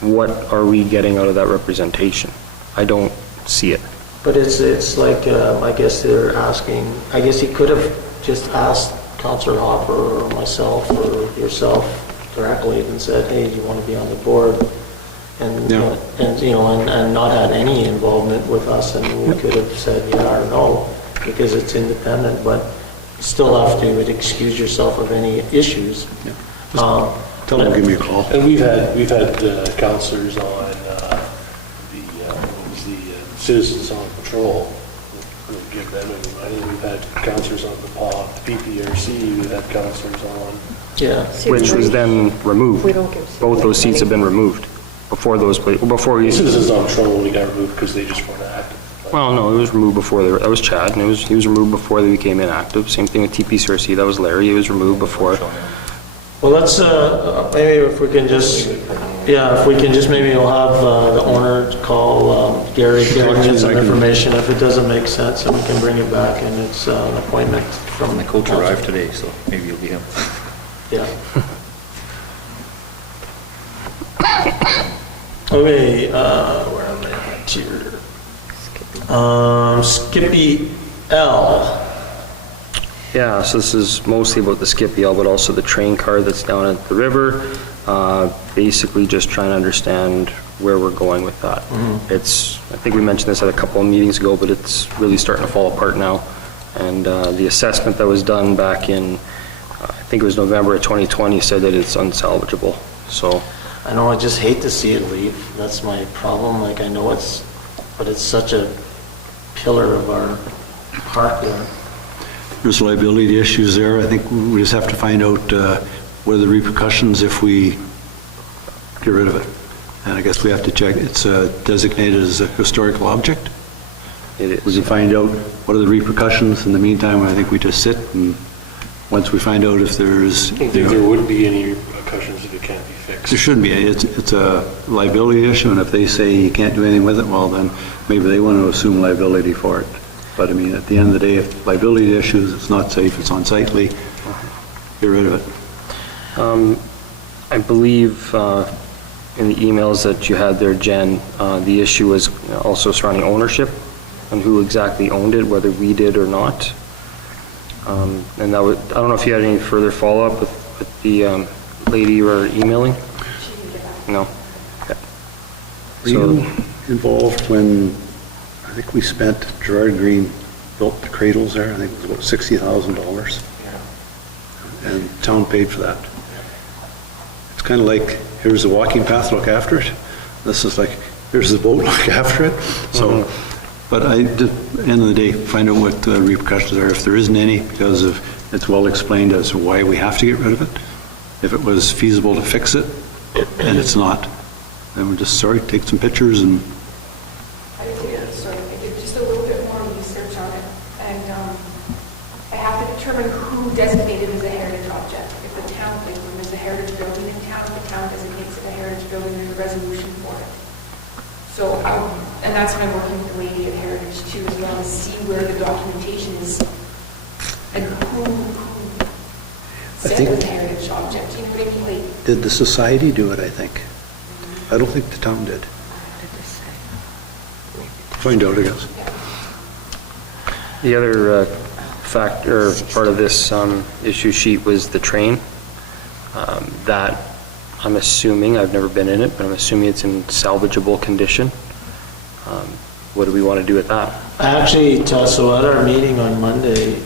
What are we getting out of that representation? I don't see it. But it's like, I guess they're asking, I guess he could have just asked Councillor Hopper or myself or yourself directly and said, hey, do you want to be on the board? And not had any involvement with us, and we could have said yeah or no, because it's independent, but you still have to excuse yourself of any issues. Yeah. Tell them to give me a call. And we've had councillors on the Citizens on Patrol, give them any money. We've had counselors on the POP, the PPRC, we've had counselors on. Yeah. Which was then removed. We don't give Both those seats have been removed before those, before we, Citizens on Patrol only got removed because they just weren't active. well, no, it was removed before, that was Chad, and he was removed before they became inactive. Same thing with TPCRC, that was Larry, he was removed before. Well, let's, maybe if we can just, yeah, if we can just, maybe we'll have the owner call Gary, get some information. If it doesn't make sense, then we can bring it back, and it's an appointment from My coach arrived today, so maybe it'll be him. Yeah. Okay, where am I at here? Skippy L. Yeah, so this is mostly about the Skippy L, but also the train car that's down at the river. Basically just trying to understand where we're going with that. It's, I think we mentioned this at a couple of meetings ago, but it's really starting to fall apart now. And the assessment that was done back in, I think it was November of 2020, said that it's unsalvageable, so. I know, I just hate to see it leave. That's my problem. Like, I know it's, but it's such a pillar of our park there. There's liability issues there. I think we just have to find out what are the repercussions if we get rid of it. And I guess we have to check, it's designated as a historical object. It is. We can find out what are the repercussions. In the meantime, I think we just sit, and once we find out if there's... I don't think there would be any repercussions if it can't be fixed. There shouldn't be. It's a liability issue, and if they say you can't do anything with it, well, then maybe they want to assume liability for it. But I mean, at the end of the day, if liability issues, it's not safe, it's unsightly, get rid of it. I believe in the emails that you had there, Jen, the issue was also surrounding ownership and who exactly owned it, whether we did or not. And that would, I don't know if you had any further follow-up with the lady you were emailing? No? Okay. Were you involved when, I think we spent, Gerard Green built the cradles there, I think it was about $60,000. And town paid for that. It's kind of like, here's the walking path, look after it. This is like, here's the boat, look after it. So, but at the end of the day, find out what the repercussions are, if there isn't any, because of, it's well explained as to why we have to get rid of it. If it was feasible to fix it, and it's not, then we're just, sorry, take some pictures and... I did just a little bit more research on it, and I have to determine who designated as a heritage object. If the town, like when there's a heritage building in town, the town designates it a heritage building, there's a resolution for it. So, and that's when I'm working with the lady at Heritage too, as well, to see where the documentation is and who said it was a heritage object. You know what I mean? Like, Did the society do it, I think? I don't think the town did. Find out, I guess. The other part of this issue sheet was the train. That, I'm assuming, I've never been in it, but I'm assuming it's in salvageable condition. What do we want to do with that? I actually, so at our meeting on Monday,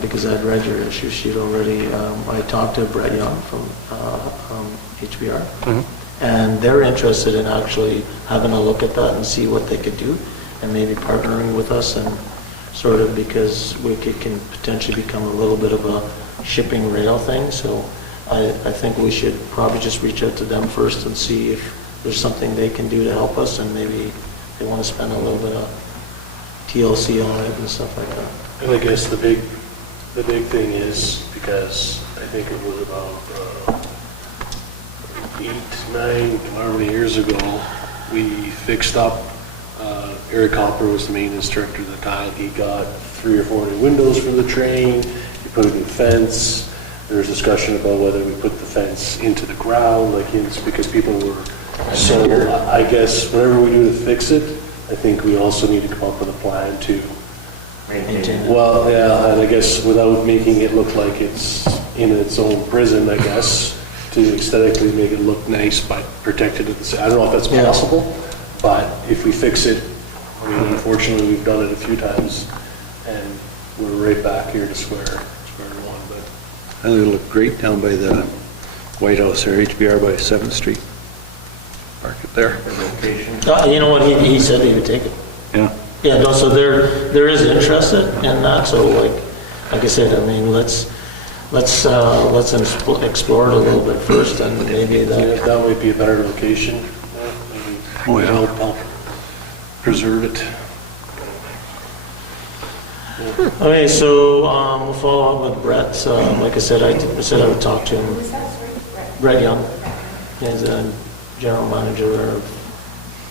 because I'd read your issue sheet already, I talked to Brett Young from HBR, and they're interested in actually having a look at that and see what they could do, and maybe partnering with us, and sort of, because we can potentially become a little bit of a shipping rail thing. So I think we should probably just reach out to them first and see if there's something they can do to help us, and maybe they want to spend a little bit of TLC on it and stuff like that. And I guess the big thing is, because I think it was about 8, 9, however many years ago, we fixed up, Eric Hopper was the maintenance director at the time. He got 3 or 4 new windows for the train, he put a new fence. There was discussion about whether we put the fence into the ground, like it's because people were, so I guess whatever we do to fix it, I think we also need to come up with a plan to maintain it. Well, yeah, and I guess without making it look like it's in its own prison, I guess, to aesthetically make it look nice but protected at the same. I don't know if that's possible, but if we fix it, I mean, unfortunately, we've done it a few times, and we're right back here to square one. But I think it'll look great down by the White House there, HBR by 7th Street. Park it there. You know what, he said he would take it. Yeah. Yeah, no, so there is interest in that, so like I said, I mean, let's explore it a little bit first, and maybe That might be a better location. Oh, yeah. Help preserve it. Okay, so we'll follow up with Brett. Like I said, I said I would talk to him. Who's that, sorry? Brett Young, he's a general manager of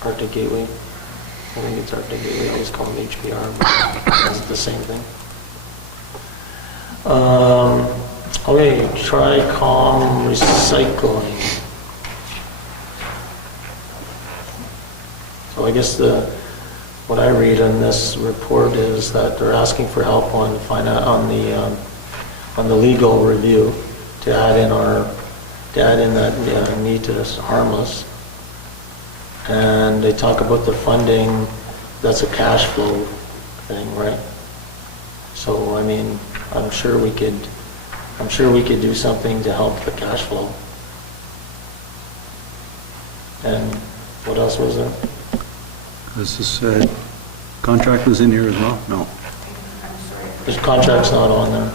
Arctic Gateway. I think it's Arctic Gateway, I always call him HPR, but it's the same thing. Okay, Tricom Recycling. So I guess what I read in this report is that they're asking for help on the legal review to add in that need to harm us. And they talk about the funding, that's a cash flow thing, right? So, I mean, I'm sure we could do something to help the cash flow. And what else was there? This is, contract was in here as well? No. I'm sorry. This contract's not on there.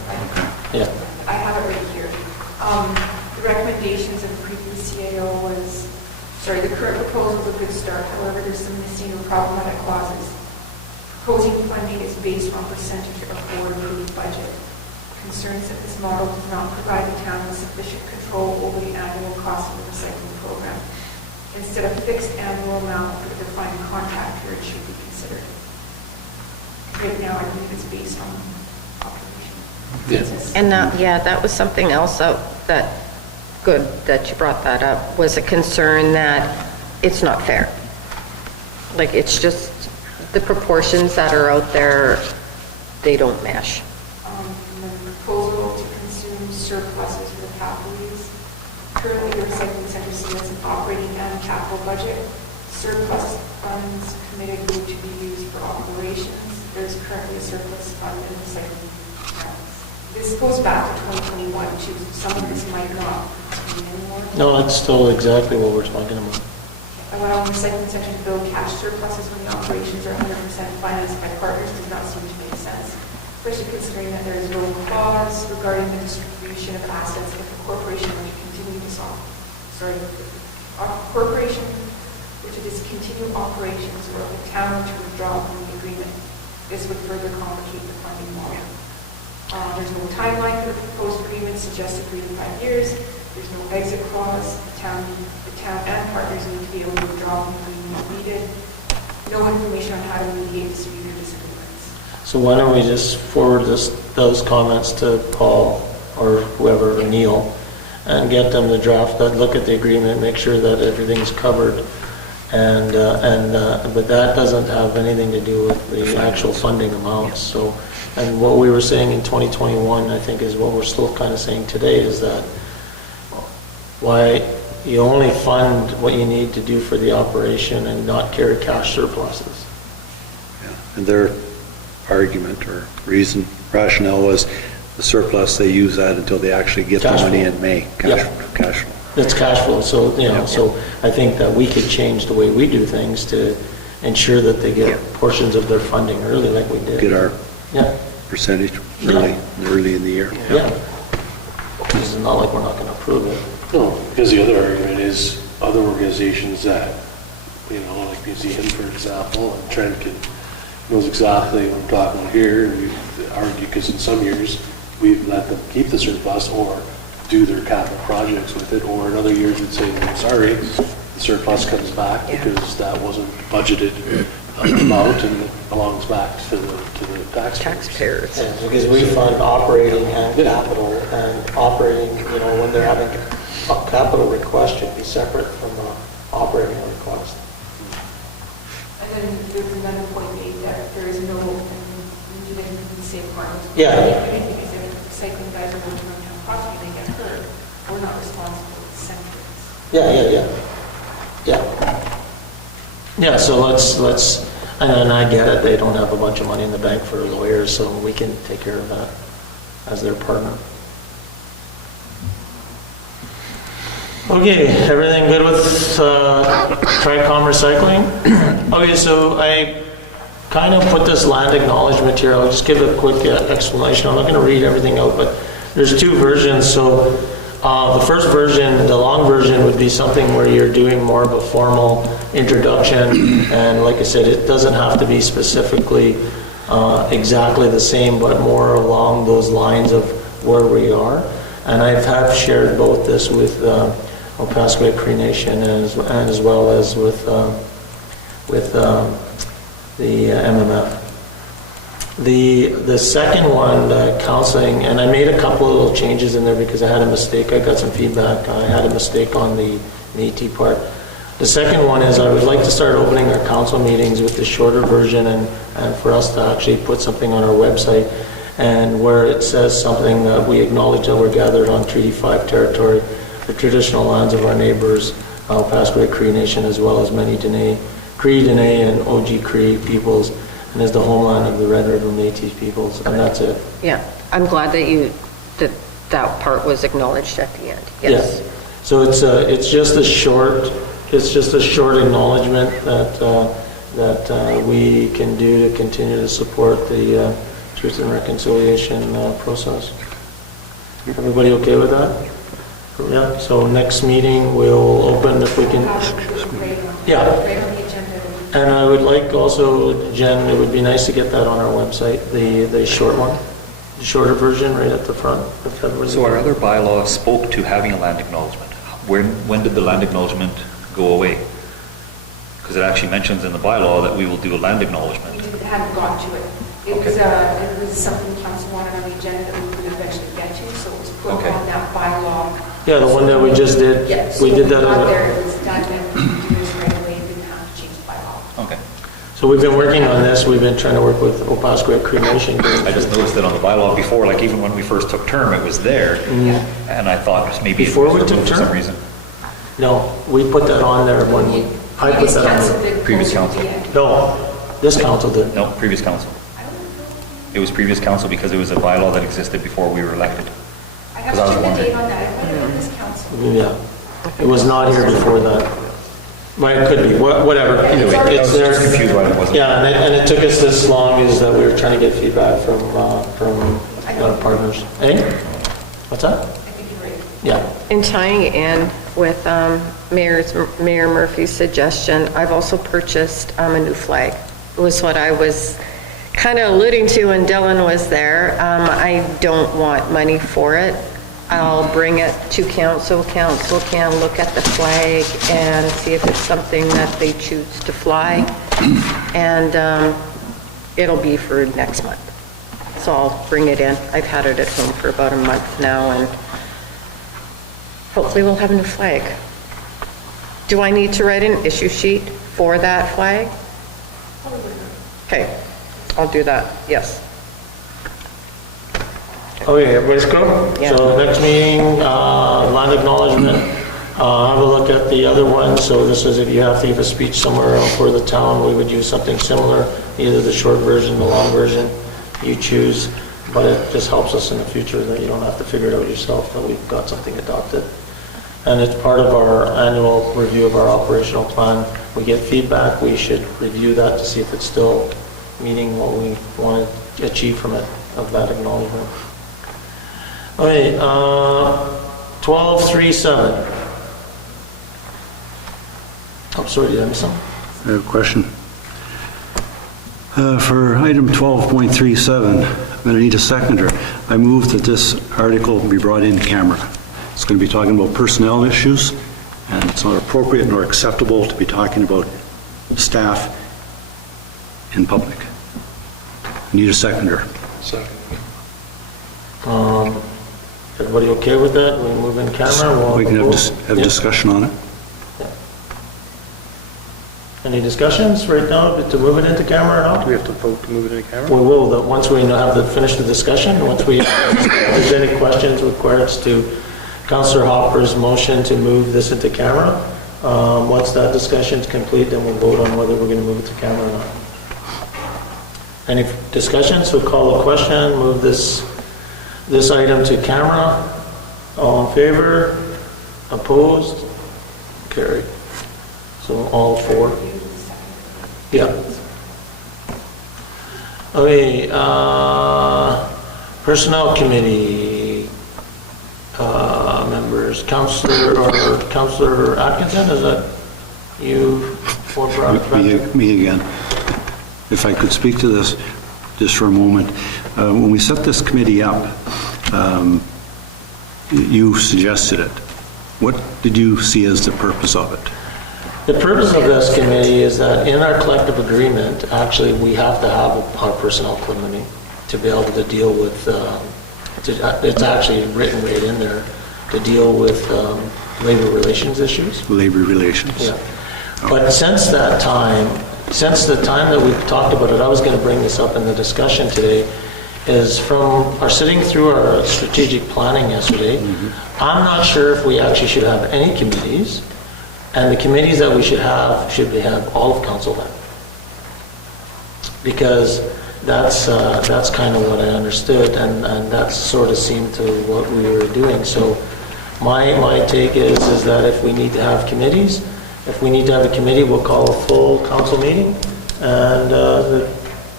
Yeah. I have it right here. The recommendations of the previous CAO was, the current proposal is a good start. However, there's some missing or problematic clauses. Proposing funding is based on percentage of board-approved budget. Concerns that this model does not provide the town with sufficient control over the annual cost of the recycling program. Instead of fixed annual amount for the defined contract period should be considered. Right now, I believe it's based on population. Yes. And that was something else that, good that you brought that up, was a concern that it's not fair. Like, it's just the proportions that are out there, they don't mesh. And then the proposal to consume surpluses for the capital use. Currently, the recycling center submits an operating and capital budget. Surplus funds committed to be used for operations. There's currently a surplus fund in recycling. This goes back to 2021, too. Some of this might not be anymore. No, that's still exactly what we're talking about. Allowing recycling center to build cash surpluses when the operations are 100% financed by partners does not seem to make sense, especially considering that there is no clause regarding the distribution of assets if a corporation were to continue corporation were to discontinue operations or if the town were to withdraw from the agreement. This would further complicate the funding model. There's no timeline for the proposed agreement, suggested 3 to 5 years. There's no exit clause. The town and partners need to be able to withdraw from the agreement if needed. No information on how to mediate dispute or disagreements. So why don't we just forward those comments to Paul or whoever, or Neil, and get them to draft that, look at the agreement, make sure that everything's covered, but that doesn't have anything to do with the actual funding amounts. So, and what we were saying in 2021, I think, is what we're still kind of saying today, is that why you only fund what you need to do for the operation and not carry cash surpluses. Yeah. And their argument or rationale was the surplus, they use that until they actually get the money in May. Cash flow. That's cash flow. So, so I think that we could change the way we do things to ensure that they get portions of their funding early, like we did. Get our percentage early in the year. Yeah. It's not like we're not going to approve it. No, because the other argument is other organizations that, like Museum, for example, and Trent knows exactly what I'm talking about here. We argue because in some years we've let them keep the surplus or do their capital projects with it, or in other years we'd say, sorry, the surplus comes back because that wasn't budgeted amount and it belongs back to the taxpayers. Yeah, because we fund operating and capital, and operating, when they're having a capital request should be separate from the operating request. And then there's another point made that there is no, you didn't say part. Yeah. Anything is if recycling guys are going to run town property and they get hurt, we're not responsible for the centers. Yeah, so let's, and I get it, they don't have a bunch of money in the bank for lawyers, so we can take care of that as their partner. Okay, everything good with Tricom Recycling? Okay, so kind of put this land acknowledgement here. I'll just give a quick explanation. I'm not going to read everything out, but there's two versions. So the first version, the long version, would be something where you're doing more of a formal introduction. And like I said, it doesn't have to be specifically exactly the same, but more along those lines of where we are. And I have shared both this with Opaskwayak Cree Nation and as well as with the MMF. The second one, counseling, and I made a couple of little changes in there because I had a mistake. I got some feedback. I had a mistake on the Métis part. The second one is I would like to start opening our council meetings with the shorter version and for us to actually put something on our website and where it says something that we acknowledge that we're gathered on Treaty 5 territory, the traditional lands of our neighbors, Opaskwayak Cree Nation, as well as many Cree, Dene, and OG Cree peoples, and is the homeland of the Red River Métis peoples, and that's it. Yeah, I'm glad that that part was acknowledged at the end. Yes. Yeah. So it's just a short acknowledgement that we can do to continue to support the Truth and Reconciliation process. Everybody okay with that? Yeah. So next meeting we'll open if we can. Yeah. And I would like also, Jen, it would be nice to get that on our website, the short one, the shorter version right at the front. So our other bylaw spoke to having a land acknowledgement. When did the land acknowledgement go away? Because it actually mentions in the bylaw that we will do a land acknowledgement. We hadn't got to it. It was something council wanted on the agenda that we would eventually get to, so it was put on that bylaw. Yeah, the one that we just did. Yeah, we did that. There, it was done, and we do this right away. Didn't have to change the bylaw. Okay. So we've been working on this. We've been trying to work with Opaskwayak Cree Nation. I just noticed that on the bylaw before, like even when we first took term, it was there, and I thought maybe before it was we took for term? some reason. No, we put that on there when I put that on there. Previous council. No, this council did. No, previous council. It was previous council because it was a bylaw that existed before we were elected. I have to check the date on that. I wonder if this council. Yeah, it was not here before that. But it could be, whatever. Anyway, I was there. just confused why it wasn't. Yeah, and it took us this long is that we were trying to get feedback from partners. Eh? What's that? I think you're right. Yeah. In tying in with Mayor Murphy's suggestion, I've also purchased a new flag. It was what I was kind of alluding to when Dylan was there. I don't want money for it. I'll bring it to council. Council can look at the flag and see if it's something that they choose to fly. And it'll be for next month. So I'll bring it in. I've had it at home for about a month now, and hopefully we'll have a new flag. Do I need to write an issue sheet for that flag? Okay, I'll do that, yes. Okay, everybody's cool? Yeah. So next meeting, land acknowledgement, have a look at the other one. So this is if you have to give a speech somewhere for the town, we would use something similar, either the short version, the long version, you choose. But it just helps us in the future that you don't have to figure it out yourself, that we've got something adopted. And it's part of our annual review of our operational plan. We get feedback, we should review that to see if it's still meeting what we want to achieve from it, of that acknowledgement. Okay, 1237. I'm sorry, did I miss something? I have a question. For item 12.37, I'm going to need a seconder. I move that this article be brought in camera. It's going to be talking about personnel issues, and it's not appropriate nor acceptable to be talking about staff in public. I need a seconder. Second. Everybody okay with that? We move in camera? We can have discussion on it. Any discussions right now to move it into camera or not? Do we have to vote to move it into camera? We will, once we have finished the discussion, if there's any questions with regards to Councillor Hopper's motion to move this into camera, once that discussion is complete, then we'll vote on whether we're going to move it to camera or not. Any discussions? We'll call a question, move this item to camera. All in favor? Opposed? Carried. So all four? Yeah. Okay, Personnel Committee members, Councillor Atkinson, is that you? Me again. If I could speak to this just for a moment. When we set this committee up, you suggested it. What did you see as the purpose of it? The purpose of this committee is that in our collective agreement, actually, we have to have our personnel committee to be able to deal with, it's actually written right in there, to deal with labor relations issues. Labor relations. Yeah. But since that time, since the time that we've talked about it, I was going to bring this up in the discussion today, is from our sitting through our strategic planning yesterday, I'm not sure if we actually should have any committees, and the committees that we should have all of council then. Because that's kind of what I understood, and that sort of seemed to what we were doing. So my take is that if we need to have committees, if we need to have a committee, we'll call a full council meeting, and the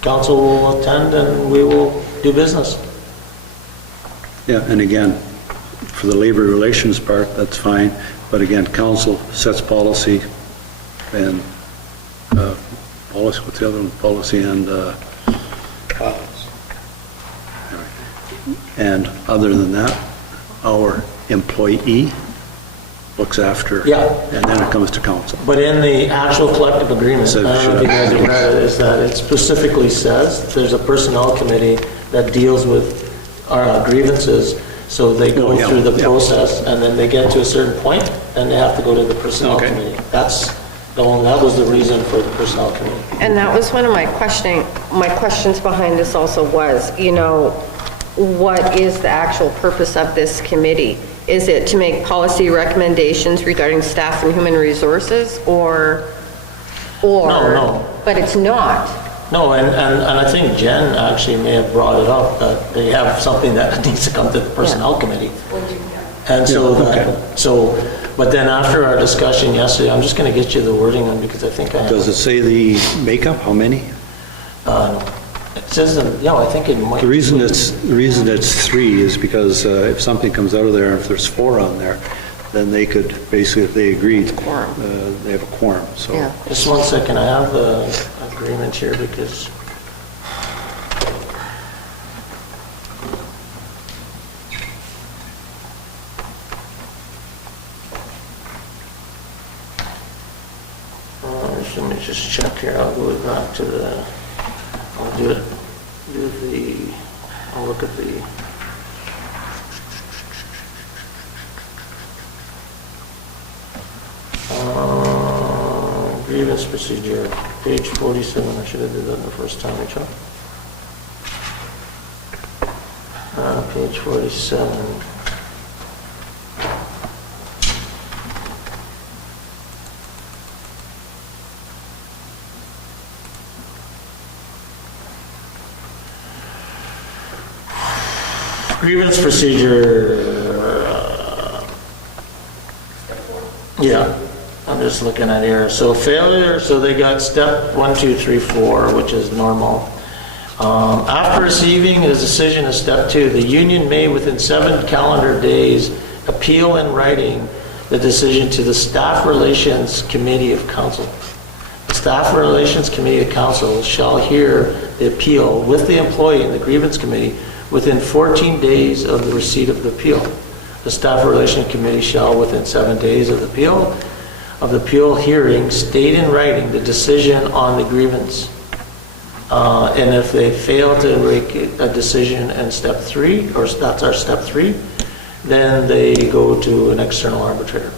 council will attend, and we will do business. Yeah, and again, for the labor relations part, that's fine, but again, council sets policy and policy, what's the other one? Policy and and other than that, our employee looks after, and then it comes to council. But in the actual collective agreement, So I don't know if you guys have read it, is that it specifically says there's a personnel committee that deals with our grievances. So they go through the process, and then they get to a certain point, and they have to go to the personnel committee. That was the reason for the personnel committee. And that was one of my questions behind this also was, you know, what is the actual purpose of this committee? Is it to make policy recommendations regarding staff and human resources, or? No. But it's not. No, and I think Jen actually may have brought it up, that they have something that needs to come to the personnel committee. And so, but then after our discussion yesterday, I'm just going to get you the wording on, because I think I have. Does it say the makeup, how many? No. It says, I think it might. The reason it's 3 is because if something comes out of there, and if there's 4 on there, then they could, basically, if they agreed, they have a quorum, so. Yeah. Just one second, I have the agreement here, because let me just check here. I'll go back to I'll look at the grievance procedure, page 47. I should have did that the first time I checked. Page 47. Grievance procedure. Yeah, I'm just looking at here. So failure, so they got step 1, 2, 3, 4, which is normal. After receiving a decision of step 2, the union may within 7 calendar days appeal in writing the decision to the Staff Relations Committee of Council. The Staff Relations Committee of Council shall hear the appeal with the employee in the grievance committee within 14 days of the receipt of the appeal. The Staff Relations Committee shall, within 7 days of the appeal hearing, state in writing the decision on the grievance. And if they fail to make a decision in step 3, or that's our step 3, then they go to an external arbitrator.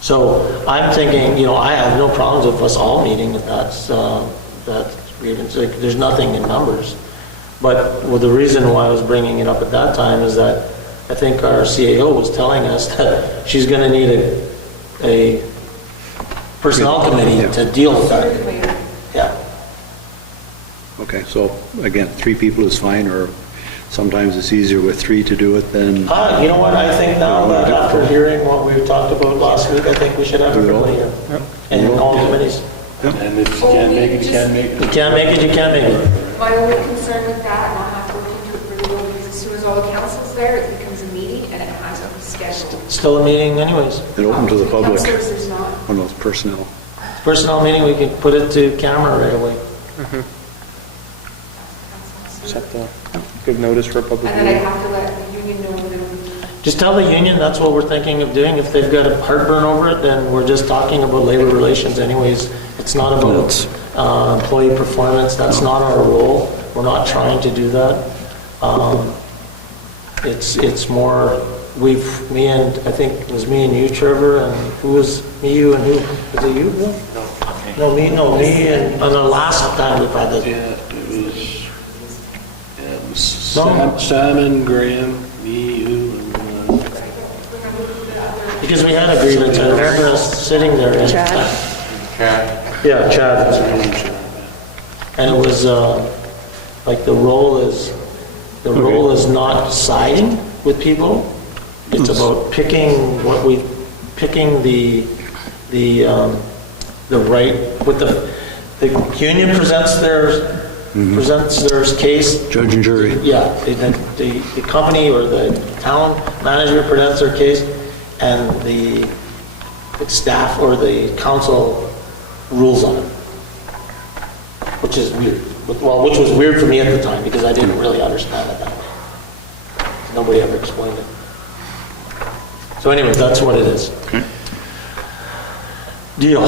So I'm thinking, I have no problems with us all meeting if that's grievance. Like, there's nothing in numbers. But the reason why I was bringing it up at that time is that I think our CAO was telling us that she's going to need a personnel committee to deal with that. Yeah. Okay, so again, 3 people is fine, or sometimes it's easier with 3 to do it than. You know what? I think now that after hearing what we've talked about last week, I think we should have everybody here. And all committees. And if you can't make it, you can't make You it. can't make it, you can't make it. My only concern with that, and I'll have to look into it really well, because as soon as all the council's there, it becomes a meeting and it has a schedule. Still a meeting anyways. It open to the public. Councilors, there's not. One of those personnel. Personnel meeting, we can put it to camera right away. Set the, give notice for a public And then I meeting. have to let the union know that it would be. Just tell the union that's what we're thinking of doing. If they've got a heartburn over it, then we're just talking about labor relations anyways. It's not about employee performance. That's not our role. We're not trying to do that. It's more, me and, I think it was me and you, Trevor, and who was, me, you, and who? Was it you, Bill? No, me, and on the last time we've had that. Yeah, it was No. Simon, Graham, me, you, and Because we had a grievance, I remember us sitting there. and- Yeah, Chad. And it was, like the role is not siding with people. It's about picking the right, with the union presents their case. Judge and jury. Yeah, the company or the town manager presents their case, and the staff or the council rules on it, which is weird. Well, which was weird for me at the time, because I didn't really understand it that way. Nobody ever explained it. So anyways, that's what it is. Deal.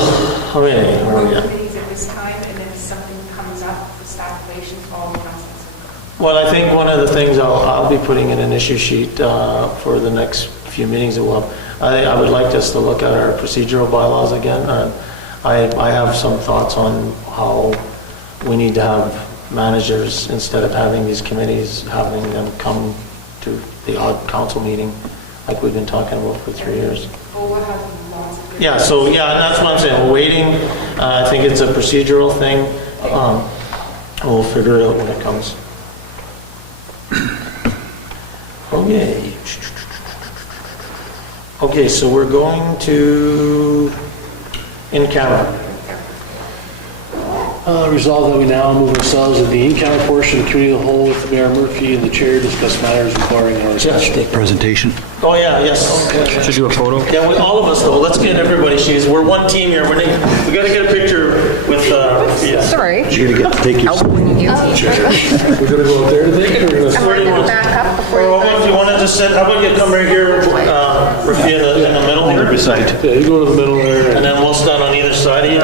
How many? Where are we at? Committees at this time, and if something comes up, the staff relations, all the councils. Well, I think one of the things I'll be putting in an issue sheet for the next few meetings that we'll have. I would like us to look at our procedural bylaws again. I have some thoughts on how we need to have managers, instead of having these committees, having them come to the odd council meeting like we've been talking about for 3 years. Oh, we'll have lots of. Yeah, so yeah, that's what I'm saying. We're waiting. I think it's a procedural thing. We'll figure it out when it comes. Okay. Okay, so we're going to in camera. Resolved that we now move ourselves to the in-camera portion of the committee of the whole with Mayor Murphy and the chair discuss matters requiring our attention. Presentation. Oh yeah, yes. Should do a photo? Yeah, all of us though. Let's get everybody. We're one team here. We got to get a picture with. Yeah. Sorry. You gotta take your. We're gonna go out there to take it, or we're gonna... I'm going to back up before Or you what if you want to just sit? How about you come right here, Rafi, in the middle here? Beside. Yeah, you go to the middle there. And then we'll stand on either side of you.